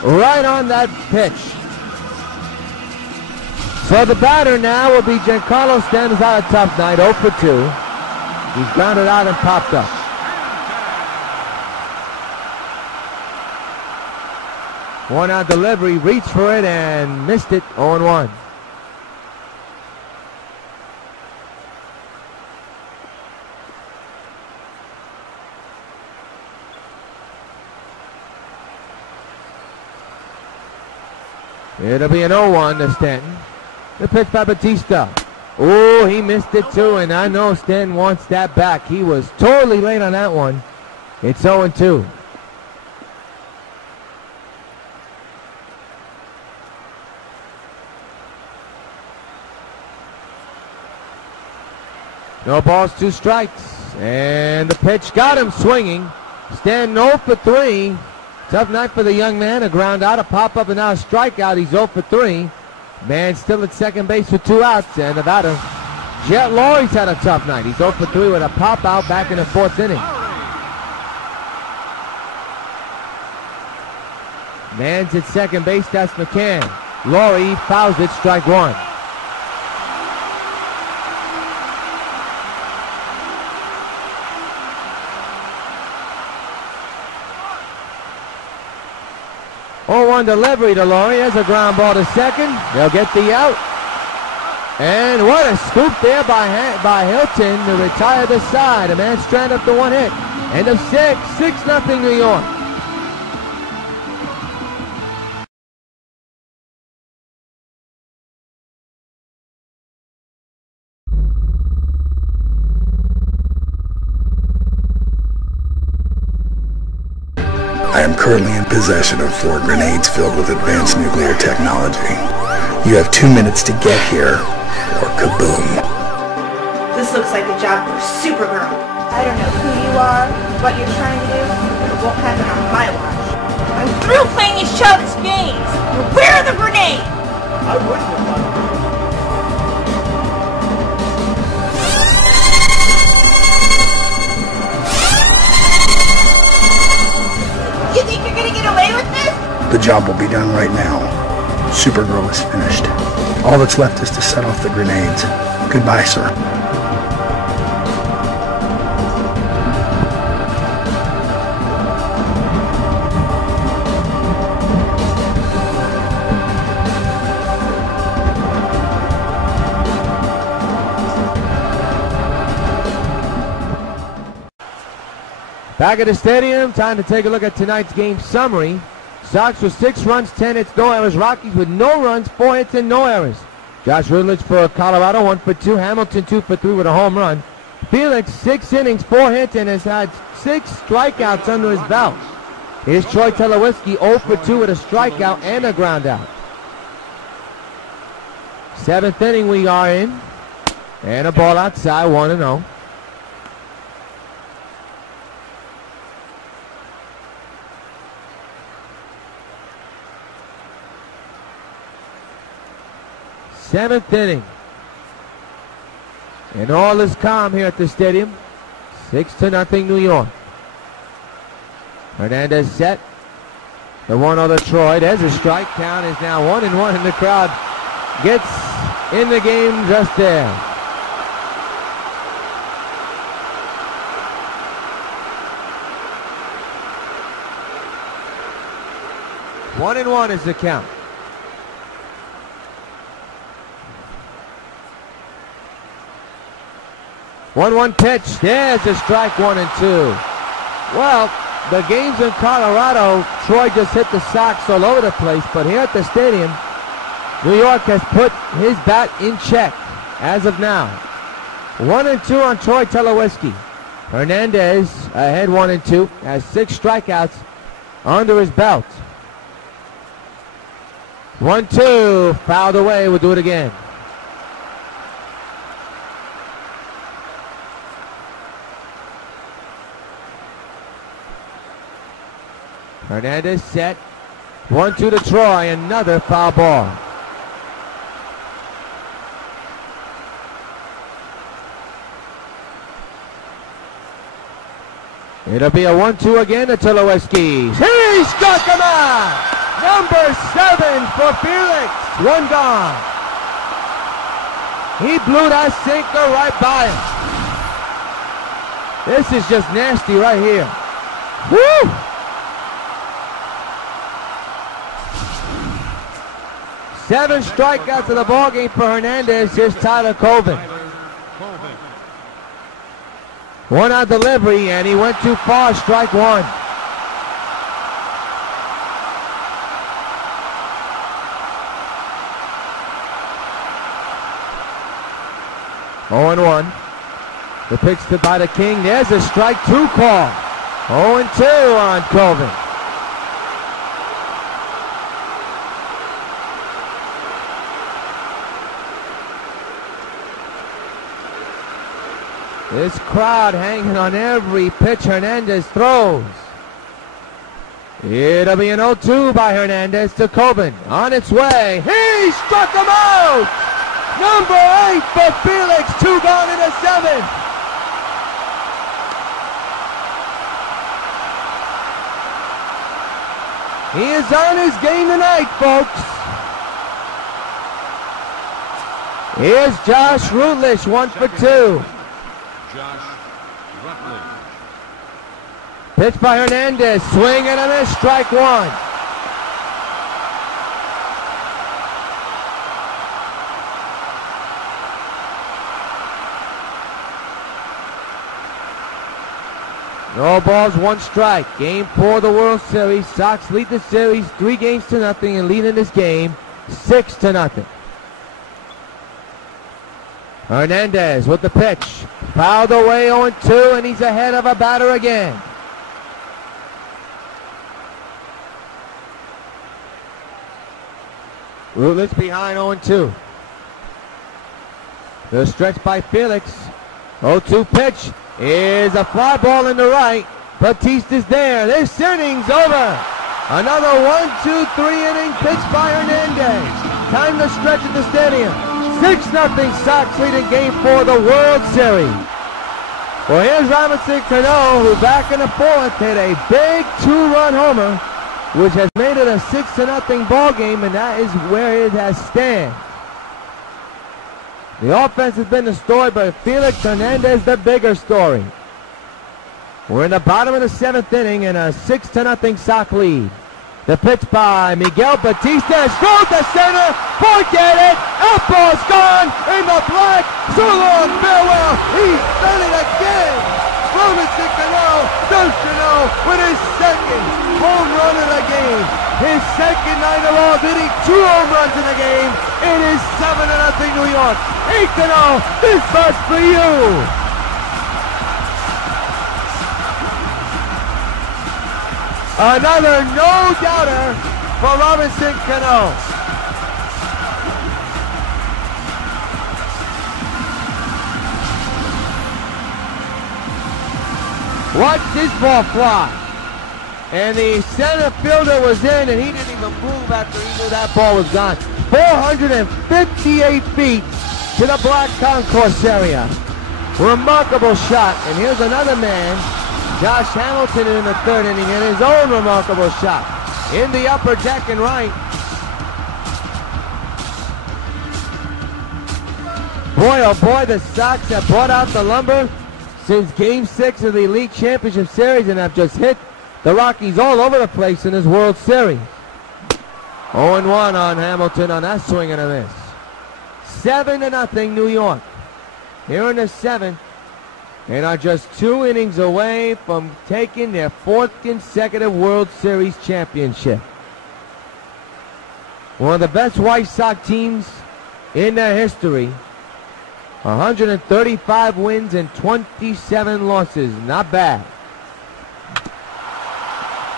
Right on that pitch. So the batter now will be Giancarlo Stanton, who's had a tough night, 0 for 2. He's grounded out and popped up. One out delivery, reached for it and missed it, 0-1. It'll be an 0-1 to Stanton. The pitch by Batista. Oh, he missed it too, and I know Stanton wants that back. He was totally late on that one. It's 0-2. No balls, 2 strikes. And the pitch got him swinging. Stanton 0 for 3. Tough night for the young man. A ground out, a pop-up, and now a strikeout. He's 0 for 3. Man still at second base with 2 outs. And the batter, Jet Lawrie's had a tough night. He's 0 for 3 with a pop-out back in the 4th inning. Man's at second base. That's McCann. Lawrie fouls it. Strike 1. One delivery to Lawrie. There's a ground ball to second. They'll get the out. And what a scoop there by Hilton to retire the side. A man stranded up to 1 hit. End of 6. 6-0 New York. I am currently in possession of 4 grenades filled with advanced nuclear technology. You have 2 minutes to get here, or kaboom. This looks like a job for Supergirl. I don't know who you are, what you're trying to do, but it won't happen on my watch. I'm through playing these childish games! Where are the grenades? I wouldn't have done it. You think you're gonna get away with this? The job will be done right now. Supergirl is finished. All that's left is to set off the grenades. Goodbye, sir. Back at the stadium, time to take a look at tonight's game summary. Sox with 6 runs, 10 hits, no errors. Rockies with no runs, 4 hits, and no errors. Josh Rutledge for Colorado, 1 for 2. Hamilton, 2 for 3 with a home run. Felix, 6 innings, 4 hits, and has had 6 strikeouts under his belt. Here's Troy Tulowitzki, 0 for 2 with a strikeout and a ground out. 7th inning we are in. And a ball outside, 1-0. Seventh inning. And all is calm here at the stadium. 6-0 New York. Hernandez set. The 1-0 to Troy. There's a strike. Count is now 1-1, and the crowd gets in the game just there. One and 1 is the count. 1-1 pitch. There's a strike, 1 and 2. Well, the games in Colorado, Troy just hit the Sox all over the place, but here at the stadium, New York has put his bat in check as of now. 1 and 2 on Troy Tulowitzki. Hernandez ahead 1 and 2, has 6 strikeouts under his belt. 1-2, fouled away. We'll do it again. Hernandez set. 1-2 to Troy. Another foul ball. It'll be a 1-2 again to Tulowitzki. He struck him out! Number 7 for Felix. 1 gone. He blew that sinker right by him. This is just nasty right here. Woo! Seven strikeouts of the ballgame for Hernandez. Here's Tyler Colvin. 1 out delivery, and he went too far. Strike 1. Oh, 0-1. The pitch to by the King. There's a strike 2 call. 0-2 on Colvin. This crowd hanging on every pitch Hernandez throws. It'll be an 0-2 by Hernandez to Colvin. On its way. He struck him out! Number 8 for Felix. 2 gone in the 7th. He is on his game tonight, folks. Here's Josh Rutledge, 1 for 2. Pitch by Hernandez, swing and a miss, strike 1. No balls, 1 strike. Game 4 of the World Series. Sox lead the series 3-0 and leading this game 6-0. Hernandez with the pitch. Fouled away 0-2, and he's ahead of a batter again. Rutledge behind 0-2. The stretch by Felix. 0-2 pitch is a fly ball in the right. Batista's there. This inning's over. Another 1-2-3 inning pitch by Hernandez. Time to stretch at the stadium. 6-0 Sox leading game 4 of the World Series. Well, here's Robinson Cano, who back in the 4th hit a big 2-run homer, which has made it a 6-0 ball game, and that is where it has stand. The offense has been the story, but Felix Hernandez the bigger story. We're in the bottom of the 7th inning in a 6-0 Sox lead. The pitch by Miguel Batista is thrown to center. Forget it. Outball's gone in the black. So long, farewell. He's done it again. Robinson Cano does it his second night in a row, hitting 2 home runs in the game. It is 7-0 New York. 8-0, this bus for you. Another no-doubter for Robinson Cano. Watch this ball fly. And the center fielder was in, and he didn't even move after he knew that ball was gone. 458 feet to the black concourse area. Remarkable shot. And here's another man, Josh Hamilton, in the 3rd inning, and his own remarkable shot in the upper deck and right. Boy, oh boy, the Sox have brought out the lumber since Game 6 of the League Championship Series and have just hit the Rockies all over the place in this World Series. 0-1 on Hamilton on that swing and a miss. 7-0 New York. Here in the 7th, and are just 2 innings away from taking their 4th consecutive World Series championship. One of the best White Sox teams in their history. 135 wins and 27 losses. Not bad.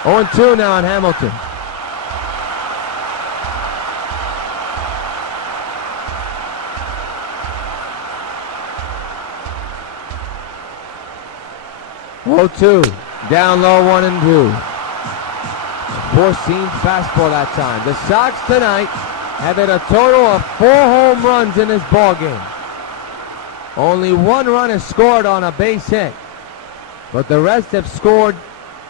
0-2 now on Hamilton. Oh, 2. Down low, 1-2. Four-seam fastball that time. The Sox tonight have hit a total of 4 home runs in this ball game. Only 1 run is scored on a base hit, but the rest have scored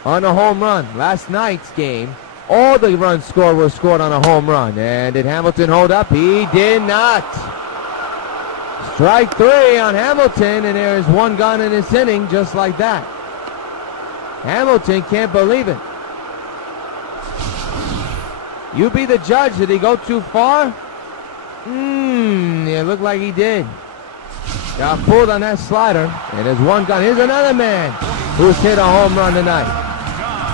on a home run. Last night's game, all the runs scored were scored on a home run. And did Hamilton hold up? He did not. Strike 3 on Hamilton, and there is 1 gone in this inning just like that. Hamilton can't believe it. You be the judge. Did he go too far? It looked like he did. Got pulled on that slider, and there's 1 gone. Here's another man who's hit a home run tonight.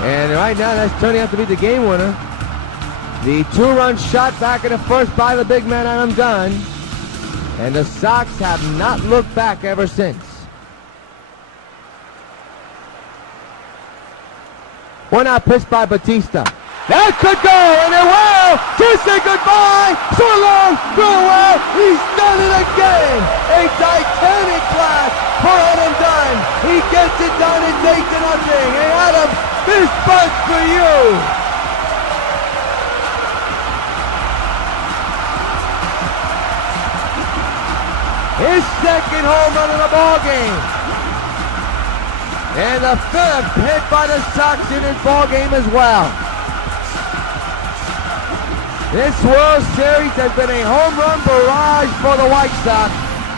And right now, that's turning out to be the game winner. The 2-run shot back in the 1st by the big man Adam Dunn. And the Sox have not looked back ever since. One out pitch by Batista. That could go, and it will, to say goodbye, so long, farewell, he's done it again. A titanic blast for Adam Dunn. He gets it done, it's 8-0. Hey Adam, this buzz for you. His 2nd home run of the ball game. And the 5th hit by the Sox in his ball game as well. This World Series has been a home run barrage for the White Sox.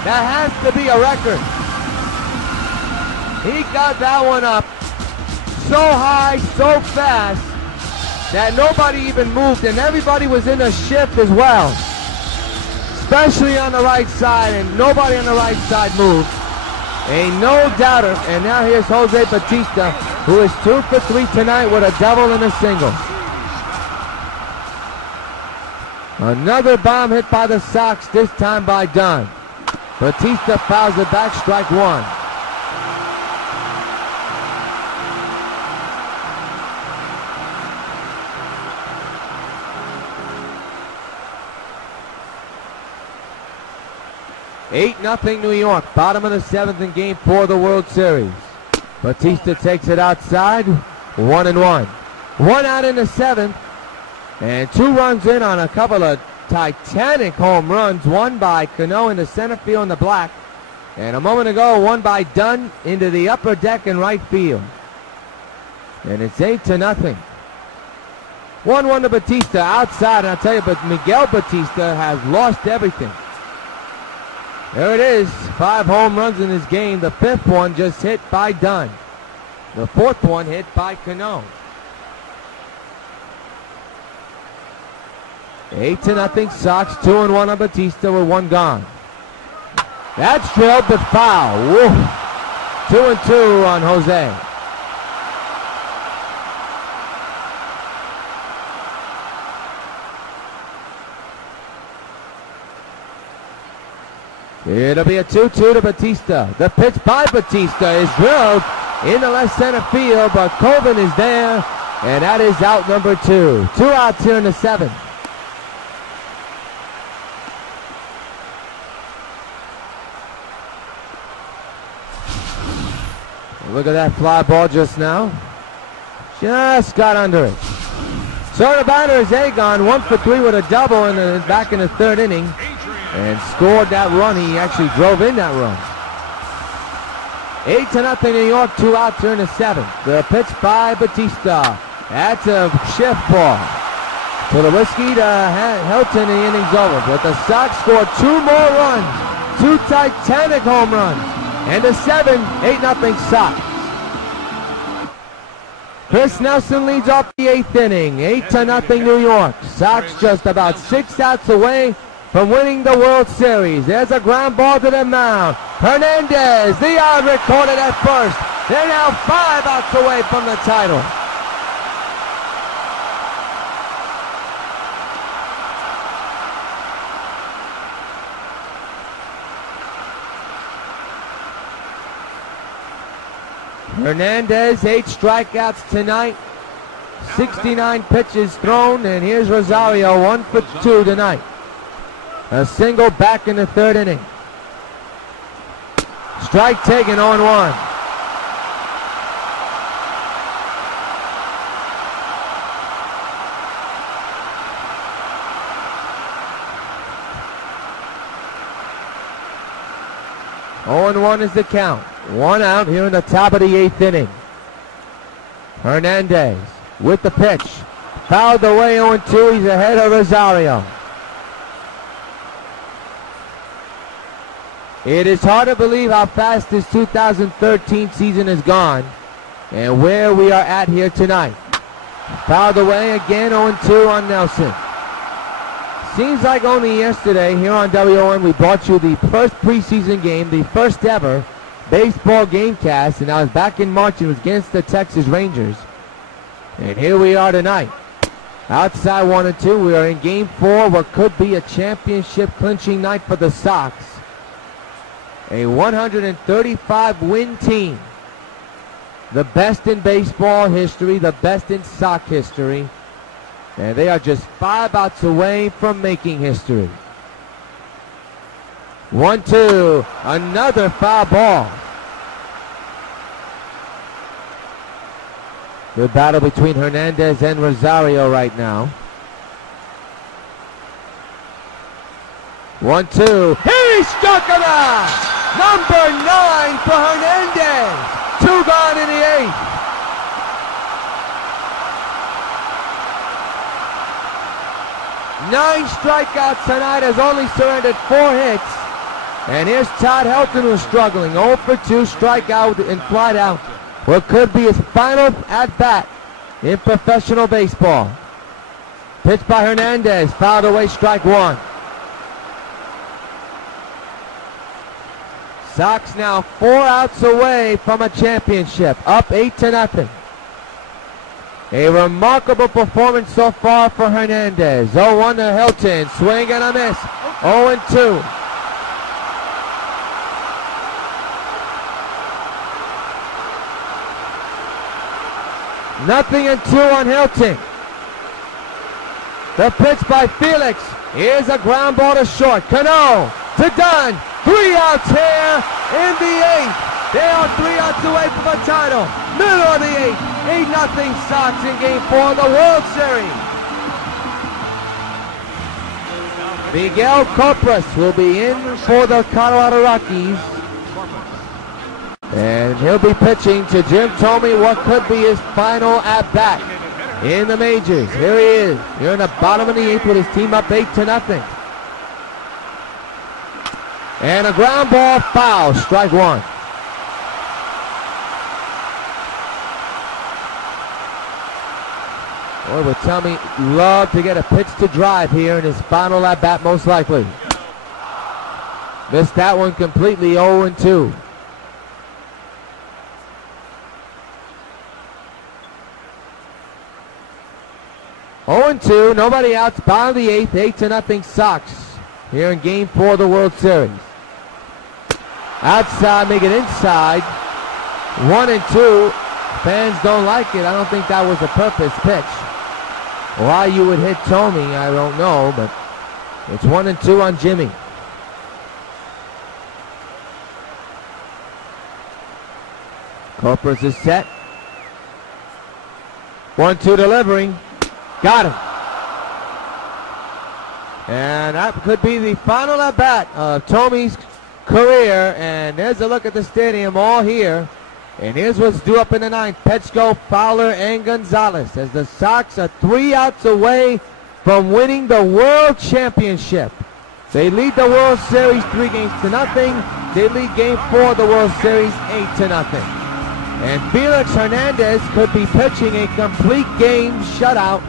That has to be a record. He got that one up so high, so fast, that nobody even moved, and everybody was in a shift as well. Especially on the right side, and nobody on the right side moved. A no-doubter, and now here's Jose Batista, who is 2 for 3 tonight with a double and a single. Another bomb hit by the Sox, this time by Dunn. Batista fouls it back, strike 1. Eight-0 New York, bottom of the 7th in Game 4 of the World Series. Batista takes it outside, 1-1. 1 out in the 7th. And 2 runs in on a couple of titanic home runs. 1 by Cano in the center field in the black. And a moment ago, 1 by Dunn into the upper deck in right field. And it's 8-0. 1-1 to Batista outside. And I'll tell you, but Miguel Batista has lost everything. There it is. 5 home runs in this game. The 5th one just hit by Dunn. The 4th one hit by Cano. 8-0 Sox, 2-1 on Batista with 1 gone. That's drilled but foul. Woo. 2-2 on Jose. It'll be a 2-2 to Batista. The pitch by Batista is drilled in the left center field, but Colvin is there, and that is out number 2. 2 outs here in the 7th. Look at that fly ball just now. Just got under it. So the batter is Agon, 1 for 3 with a double back in the 3rd inning, and scored that run. He actually drove in that run. 8-0 New York, 2 outs here in the 7th. The pitch by Batista. That's a shift ball. To the whiskey to Helton, the inning's over. But the Sox scored 2 more runs. 2 Titanic home runs. And the 7, 8-0 Sox. Chris Nelson leads off the 8th inning. 8-0 New York. Sox just about 6 outs away from winning the World Series. There's a ground ball to the mound. Hernandez, the out recorded at first. They're now 5 outs away from the title. Hernandez, 8 strikeouts tonight, 69 pitches thrown, and here's Rosario, 1 for 2 tonight. A single back in the 3rd inning. Strike taken, 0-1. One is the count. 1 out here in the top of the 8th inning. Hernandez with the pitch. Fouled away 0-2. He's ahead of Rosario. It is hard to believe how fast this 2013 season has gone and where we are at here tonight. Fouled away again, 0-2 on Nelson. Seems like only yesterday here on W.O.N. we brought you the first preseason game, the first ever baseball game cast, and I was back in March. It was against the Texas Rangers. And here we are tonight. Outside 1-2, we are in game 4, what could be a championship clinching night for the Sox. A 135-win team. The best in baseball history, the best in Sox history. And they are just 5 outs away from making history. 1-2, another foul ball. The battle between Hernandez and Rosario right now. 1-2, he struck him out! Number 9 for Hernandez. 2 gone in the 8th. Nine strikeouts tonight, has only surrendered 4 hits. And here's Todd Helton, who's struggling. 0 for 2, strikeout and flied out. What could be his final at-bat in professional baseball. Pitch by Hernandez, fouled away, strike 1. Sox now 4 outs away from a championship, up 8-0. A remarkable performance so far for Hernandez. 0-1 to Helton, swing and a miss. 0-2. Nothing and 2 on Helton. The pitch by Felix. Here's a ground ball to short. Cano to Dunn. 3 outs here in the 8th. They are 3 outs away from a title. Middle of the 8th. 8-0 Sox in game 4 of the World Series. Miguel Copras will be in for the Colorado Rockies. And he'll be pitching to Jim Thome, what could be his final at-bat in the majors. Here he is, here in the bottom of the 8th with his team up 8-0. And a ground ball foul, strike 1. Boy, would Thome love to get a pitch to drive here in his final at-bat, most likely. Missed that one completely, 0-2. Nobody outs, bottom of the 8th, 8-0 Sox here in game 4 of the World Series. Outside, make it inside. 1-2. Fans don't like it. I don't think that was a purpose pitch. Why you would hit Tommy, I don't know, but it's 1-2 on Jimmy. Corpus is set. 1-2 delivering. Got him. And that could be the final at bat of Tommy's career. And there's a look at the stadium all here. And here's what's due up in the ninth. Petchko, Fowler, and Gonzalez as the Sox are 3 outs away from winning the World Championship. They lead the World Series 3-0. They lead Game 4 of the World Series 8-0. And Felix Hernandez could be pitching a complete game shutout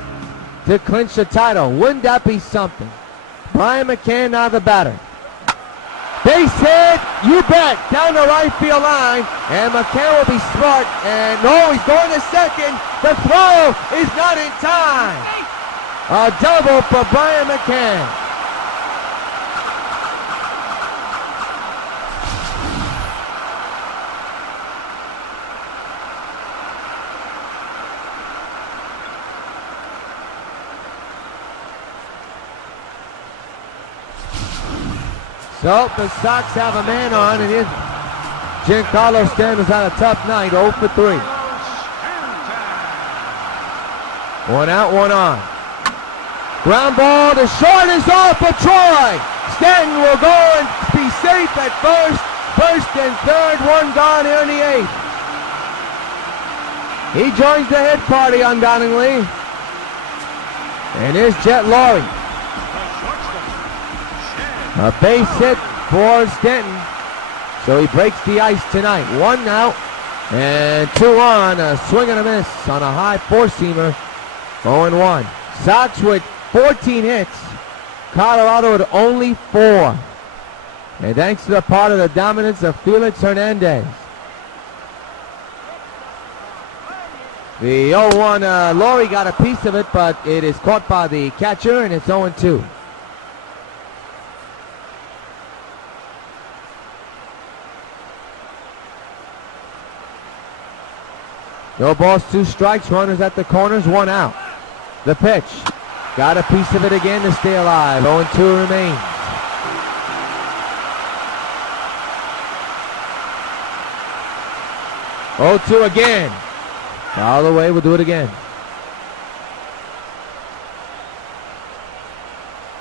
to clinch the title. Wouldn't that be something? Brian McCann now the batter. Base hit, you bet, down the right field line, and McCann will be smart, and no, he's going to second. The throw is not in time. A double for Brian McCann. So the Sox have a man on, and here's Giancarlo Stanton's had a tough night, 0 for 3. 1 out, 1 on. Ground ball, the short is off for Troy. Stanton will go and be safe at first. First and third, 1 gone here in the 8th. He joins the hit party undoubtedly. And here's Jet Laurie. A base hit for Stanton. So he breaks the ice tonight. 1 out and 2 on. A swing and a miss on a high four-seamer. 0-1. Sox with 14 hits. Colorado with only 4. And thanks to the part of the dominance of Felix Hernandez. The 0-1, Laurie got a piece of it, but it is caught by the catcher, and it's 0-2. No balls, 2 strikes, runners at the corners, 1 out. The pitch. Got a piece of it again to stay alive. 0-2 remains. Oh, 2 again. Foul away, we'll do it again.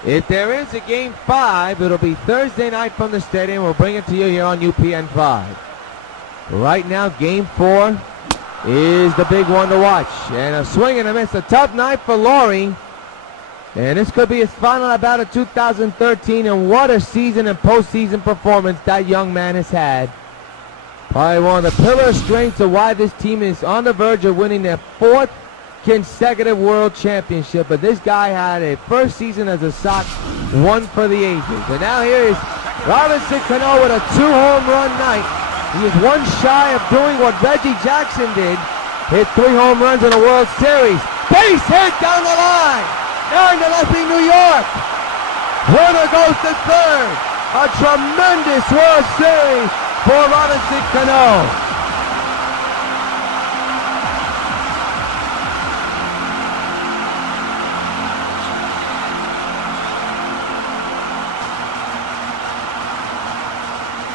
If there is a Game 5, it'll be Thursday night from the stadium. We'll bring it to you here on UPN 5. Right now, Game 4 is the big one to watch. And a swing and a miss. A tough night for Laurie. And this could be his final at bat of 2013. And what a season and postseason performance that young man has had. Probably one of the pillar strengths of why this team is on the verge of winning their 4th consecutive World Championship. But this guy had a first season as a Sox, one for the ages. And now here is Robinson Cano with a 2-home run night. He is 1 shy of doing what Reggie Jackson did. Hit 3 home runs in a World Series. Base hit down the line. 9-0 New York. Runner goes to third. A tremendous World Series for Robinson Cano.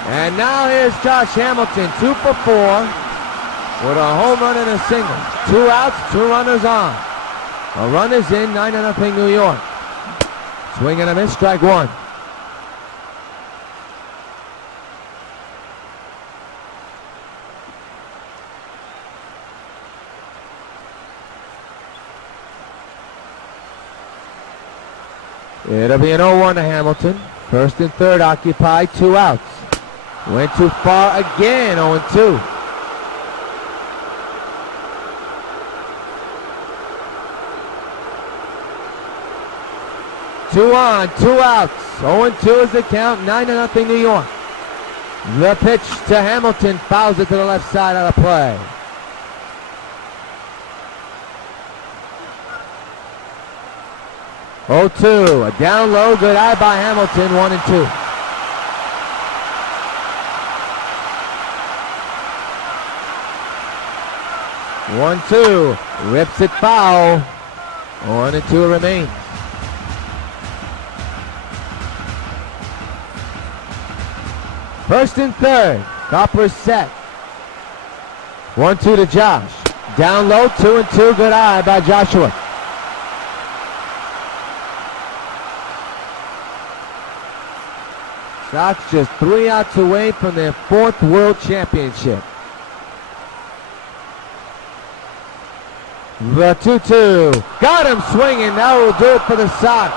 And now here's Josh Hamilton, 2 for 4 with a home run and a single. 2 outs, 2 runners on. A run is in, 9-0 New York. Swing and a miss, strike 1. It'll be an 0-1 to Hamilton. First and third occupied, 2 outs. Went too far again, 0-2. Two on, 2 outs. 0-2 is the count, 9-0 New York. The pitch to Hamilton, fouls it to the left side out of play. Oh, 2, a down low, good eye by Hamilton, 1-2. 1-2. Rips it foul. 1-2 remains. First and third. Copper set. 1-2 to Josh. Down low, 2-2. Good eye by Joshua. Sox just 3 outs away from their 4th World Championship. The 2-2. Got him swinging. That will do it for the Sox.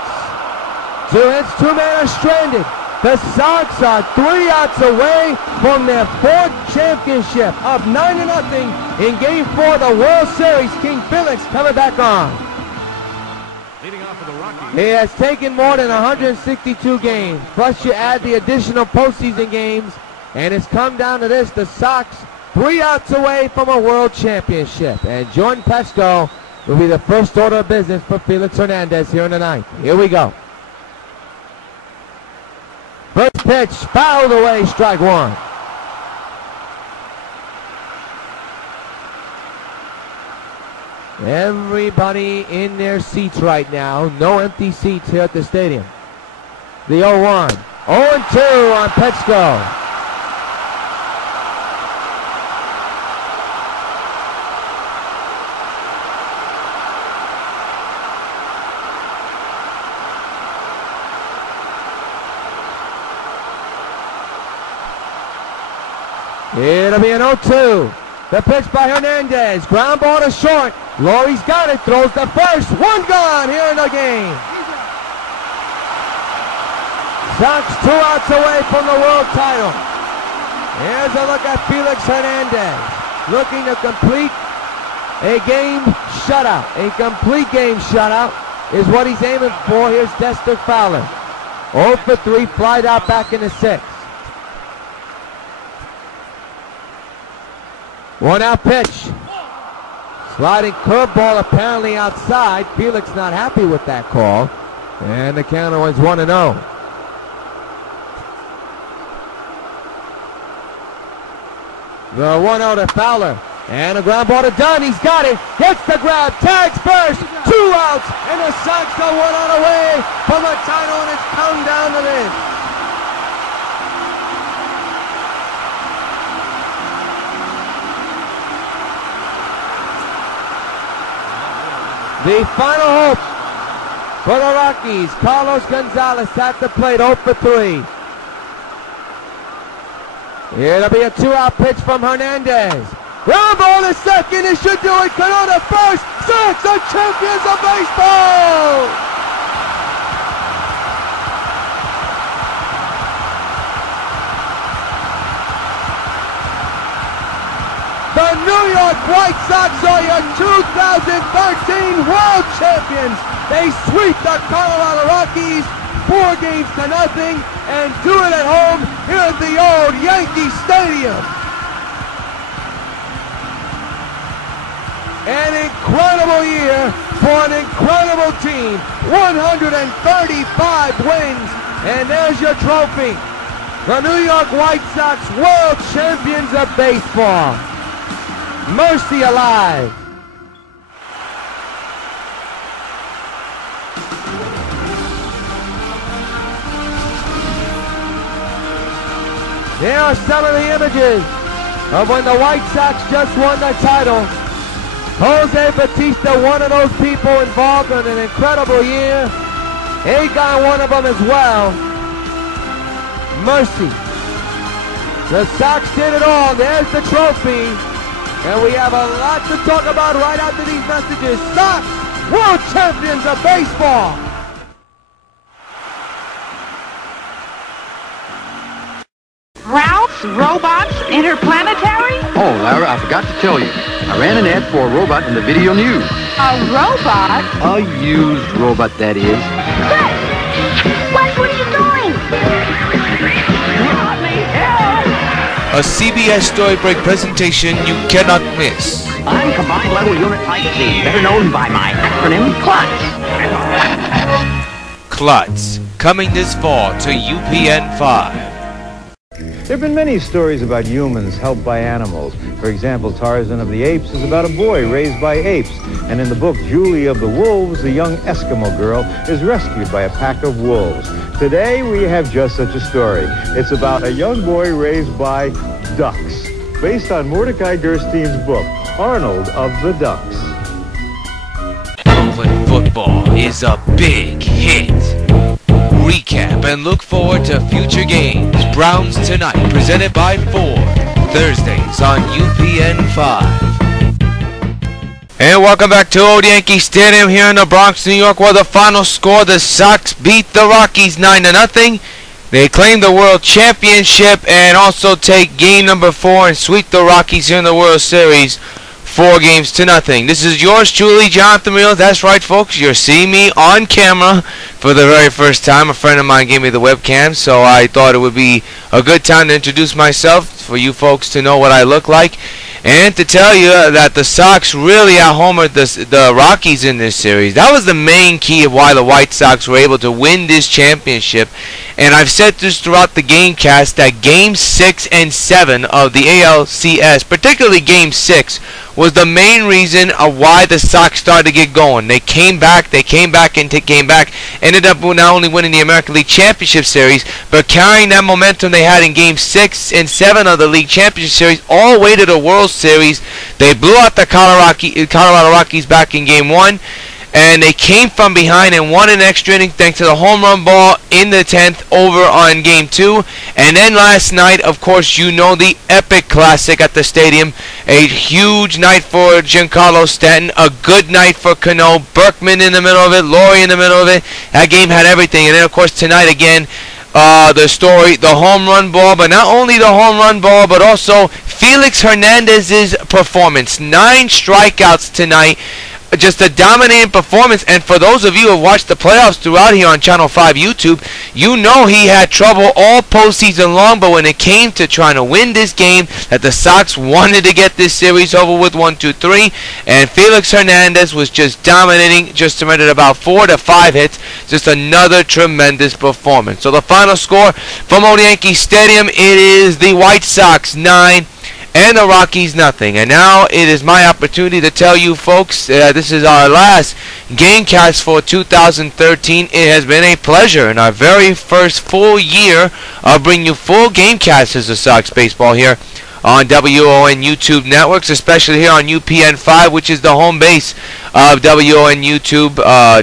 2 hits, 2 men are stranded. The Sox are 3 outs away from their 4th championship. Up 9-0 in Game 4 of the World Series. King Felix coming back on. Leading off for the Rockies. He has taken more than 162 games. Plus you add the additional postseason games. And it's come down to this. The Sox 3 outs away from a World Championship. And Jordan Pesco will be the first order of business for Felix Hernandez here in the 9th. Here we go. First pitch, fouled away, strike 1. Everybody in their seats right now. No empty seats here at the stadium. The 0-1. 0-2 on Pesco. It'll be an 0-2. The pitch by Hernandez. Ground ball to short. Laurie's got it. Throws the first. 1 gone here in the game. Sox 2 outs away from the world title. Here's a look at Felix Hernandez. Looking to complete a game shutout. A complete game shutout is what he's aiming for. Here's Dexter Fowler. 0 for 3. Flied out back in the 6th. 1-out pitch. Sliding curveball apparently outside. Felix not happy with that call. And the counter was 1-0. The 1-0 to Fowler. And a ground ball to Dunn. He's got it. Gets the grab. Tags first. 2 outs. And the Sox are 1 out away from the title. And it's come down to this. The final hope for the Rockies. Carlos Gonzalez at the plate, 0 for 3. It'll be a 2-out pitch from Hernandez. Ground ball to second, it should do it. Cano to first. Sox are champions of baseball! The New York White Sox are your 2013 World Champions. They sweep the Colorado Rockies 4-0 and do it at home here at the old Yankee Stadium. An incredible year for an incredible team. 135 wins, and there's your trophy. The New York White Sox World Champions of Baseball. Mercy alive. Here are some of the images of when the White Sox just won the title. Jose Bautista, one of those people involved in an incredible year. Egon, one of them as well. Mercy. The Sox did it all. There's the trophy. And we have a lot to talk about right after these messages. Sox, World Champions of Baseball. Ralph's Robots Interplanetary? Oh, Lara, I forgot to tell you. I ran an ad for a robot in the video news. A robot? A used robot, that is. Wes! Wes, what are you doing? Let me help! A CBS Storybrake presentation you cannot miss. I'm Combined Level Unit Type C, better known by my acronym CLUTZ. CLUTZ, coming this fall to UPN 5. There have been many stories about humans helped by animals. For example, Tarzan of the Apes is about a boy raised by apes. And in the book Julie of the Wolves, the young Eskimo girl is rescued by a pack of wolves. Today, we have just such a story. It's about a young boy raised by ducks, based on Mordecai Gerstein's book, Arnold of the Ducks. Oakland football is a big hit. Recap and look forward to future games. Browns tonight, presented by Ford. Thursdays on UPN 5. And welcome back to Old Yankee Stadium here in the Bronx, New York, where the final score, the Sox beat the Rockies 9-0. They claim the World Championship and also take game number 4 and sweep the Rockies here in the World Series 4-0. This is yours truly, Jonathan Real. That's right, folks. You're seeing me on camera for the very first time. A friend of mine gave me the webcam, so I thought it would be a good time to introduce myself for you folks to know what I look like. And to tell you that the Sox really out-homered the Rockies in this series. That was the main key of why the White Sox were able to win this championship. And I've said this throughout the GameCast that Game 6 and 7 of the ALCS, particularly Game 6, was the main reason of why the Sox started to get going. They came back, ended up not only winning the American League Championship Series, but carrying that momentum they had in Game 6 and 7 of the League Championship Series all the way to the World Series. They blew out the Colorado Rockies back in Game 1. And they came from behind and won an extra inning thanks to the home run ball in the 10th over on Game 2. And then last night, of course, you know the epic classic at the stadium. A huge night for Giancarlo Stanton. A good night for Cano. Berkman in the middle of it. Laurie in the middle of it. That game had everything. And then, of course, tonight again, the story, the home run ball. But not only the home run ball, but also Felix Hernandez's performance. 9 strikeouts tonight. Just a dominating performance, and for those of you who have watched the playoffs throughout here on Channel 5 YouTube, you know he had trouble all postseason long, but when it came to trying to win this game, that the Sox wanted to get this series over with 1-2-3, and Felix Hernandez was just dominating, just submitted about 4 to 5 hits, just another tremendous performance. So the final score from Old Yankee Stadium, it is the White Sox 9 and the Rockies 0. And now it is my opportunity to tell you folks, this is our last GameCast for 2013. It has been a pleasure in our very first full year of bringing you full GameCasts as a Sox baseball here on WON YouTube networks, especially here on UPN 5, which is the home base of WON YouTube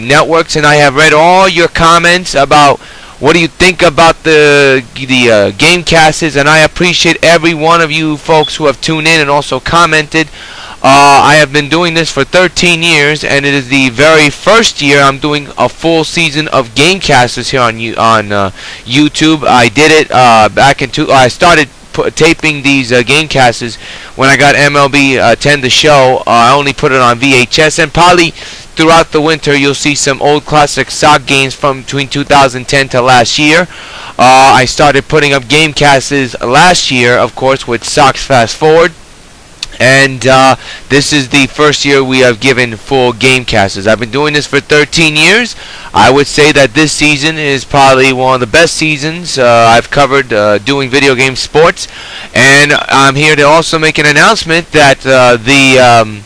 networks. And I have read all your comments about what do you think about the GameCasts, and I appreciate every one of you folks who have tuned in and also commented. I have been doing this for 13 years, and it is the very first year I'm doing a full season of GameCasts here on YouTube. I did it back in I started taping these GameCasts when I got MLB 10 to show. I only put it on VHS, and probably throughout the winter you'll see some old classic Sox games from between 2010 to last year. I started putting up GameCasts last year, of course, with Sox Fast Forward. And this is the first year we have given full GameCasts. I've been doing this for 13 years. I would say that this season is probably one of the best seasons I've covered doing video game sports. And I'm here to also make an announcement that the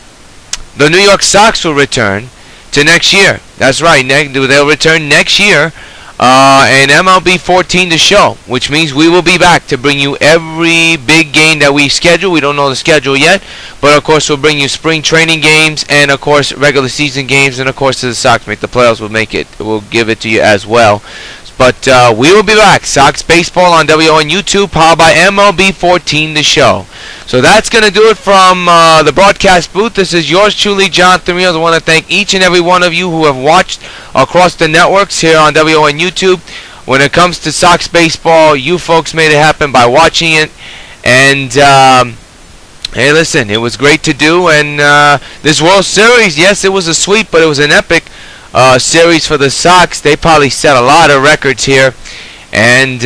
New York Sox will return to next year. That's right, they'll return next year. And MLB 14 to show, which means we will be back to bring you every big game that we schedule. We don't know the schedule yet, but of course we'll bring you spring training games and of course regular season games, and of course as the Sox make the playoffs, we'll give it to you as well. But we will be back. Sox Baseball on WON YouTube, powered by MLB 14 the show. So that's going to do it from the broadcast booth. This is yours truly, Jonathan Real. I want to thank each and every one of you who have watched across the networks here on WON YouTube. When it comes to Sox Baseball, you folks made it happen by watching it. And hey, listen, it was great to do. And this World Series, yes, it was a sweep, but it was an epic series for the Sox. They probably set a lot of records here, and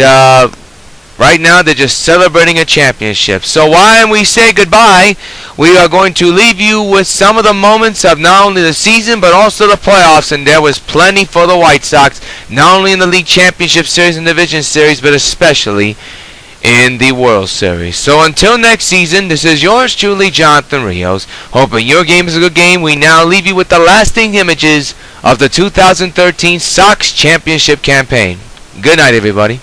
right now they're just celebrating a championship. So while we say goodbye, we are going to leave you with some of the moments of not only the season but also the playoffs, and there was plenty for the White Sox, not only in the League Championship Series and Division Series, but especially in the World Series. So until next season, this is yours truly, Jonathan Rios. Hoping your game is a good game. We now leave you with the lasting images of the 2013 Sox Championship campaign. Good night, everybody.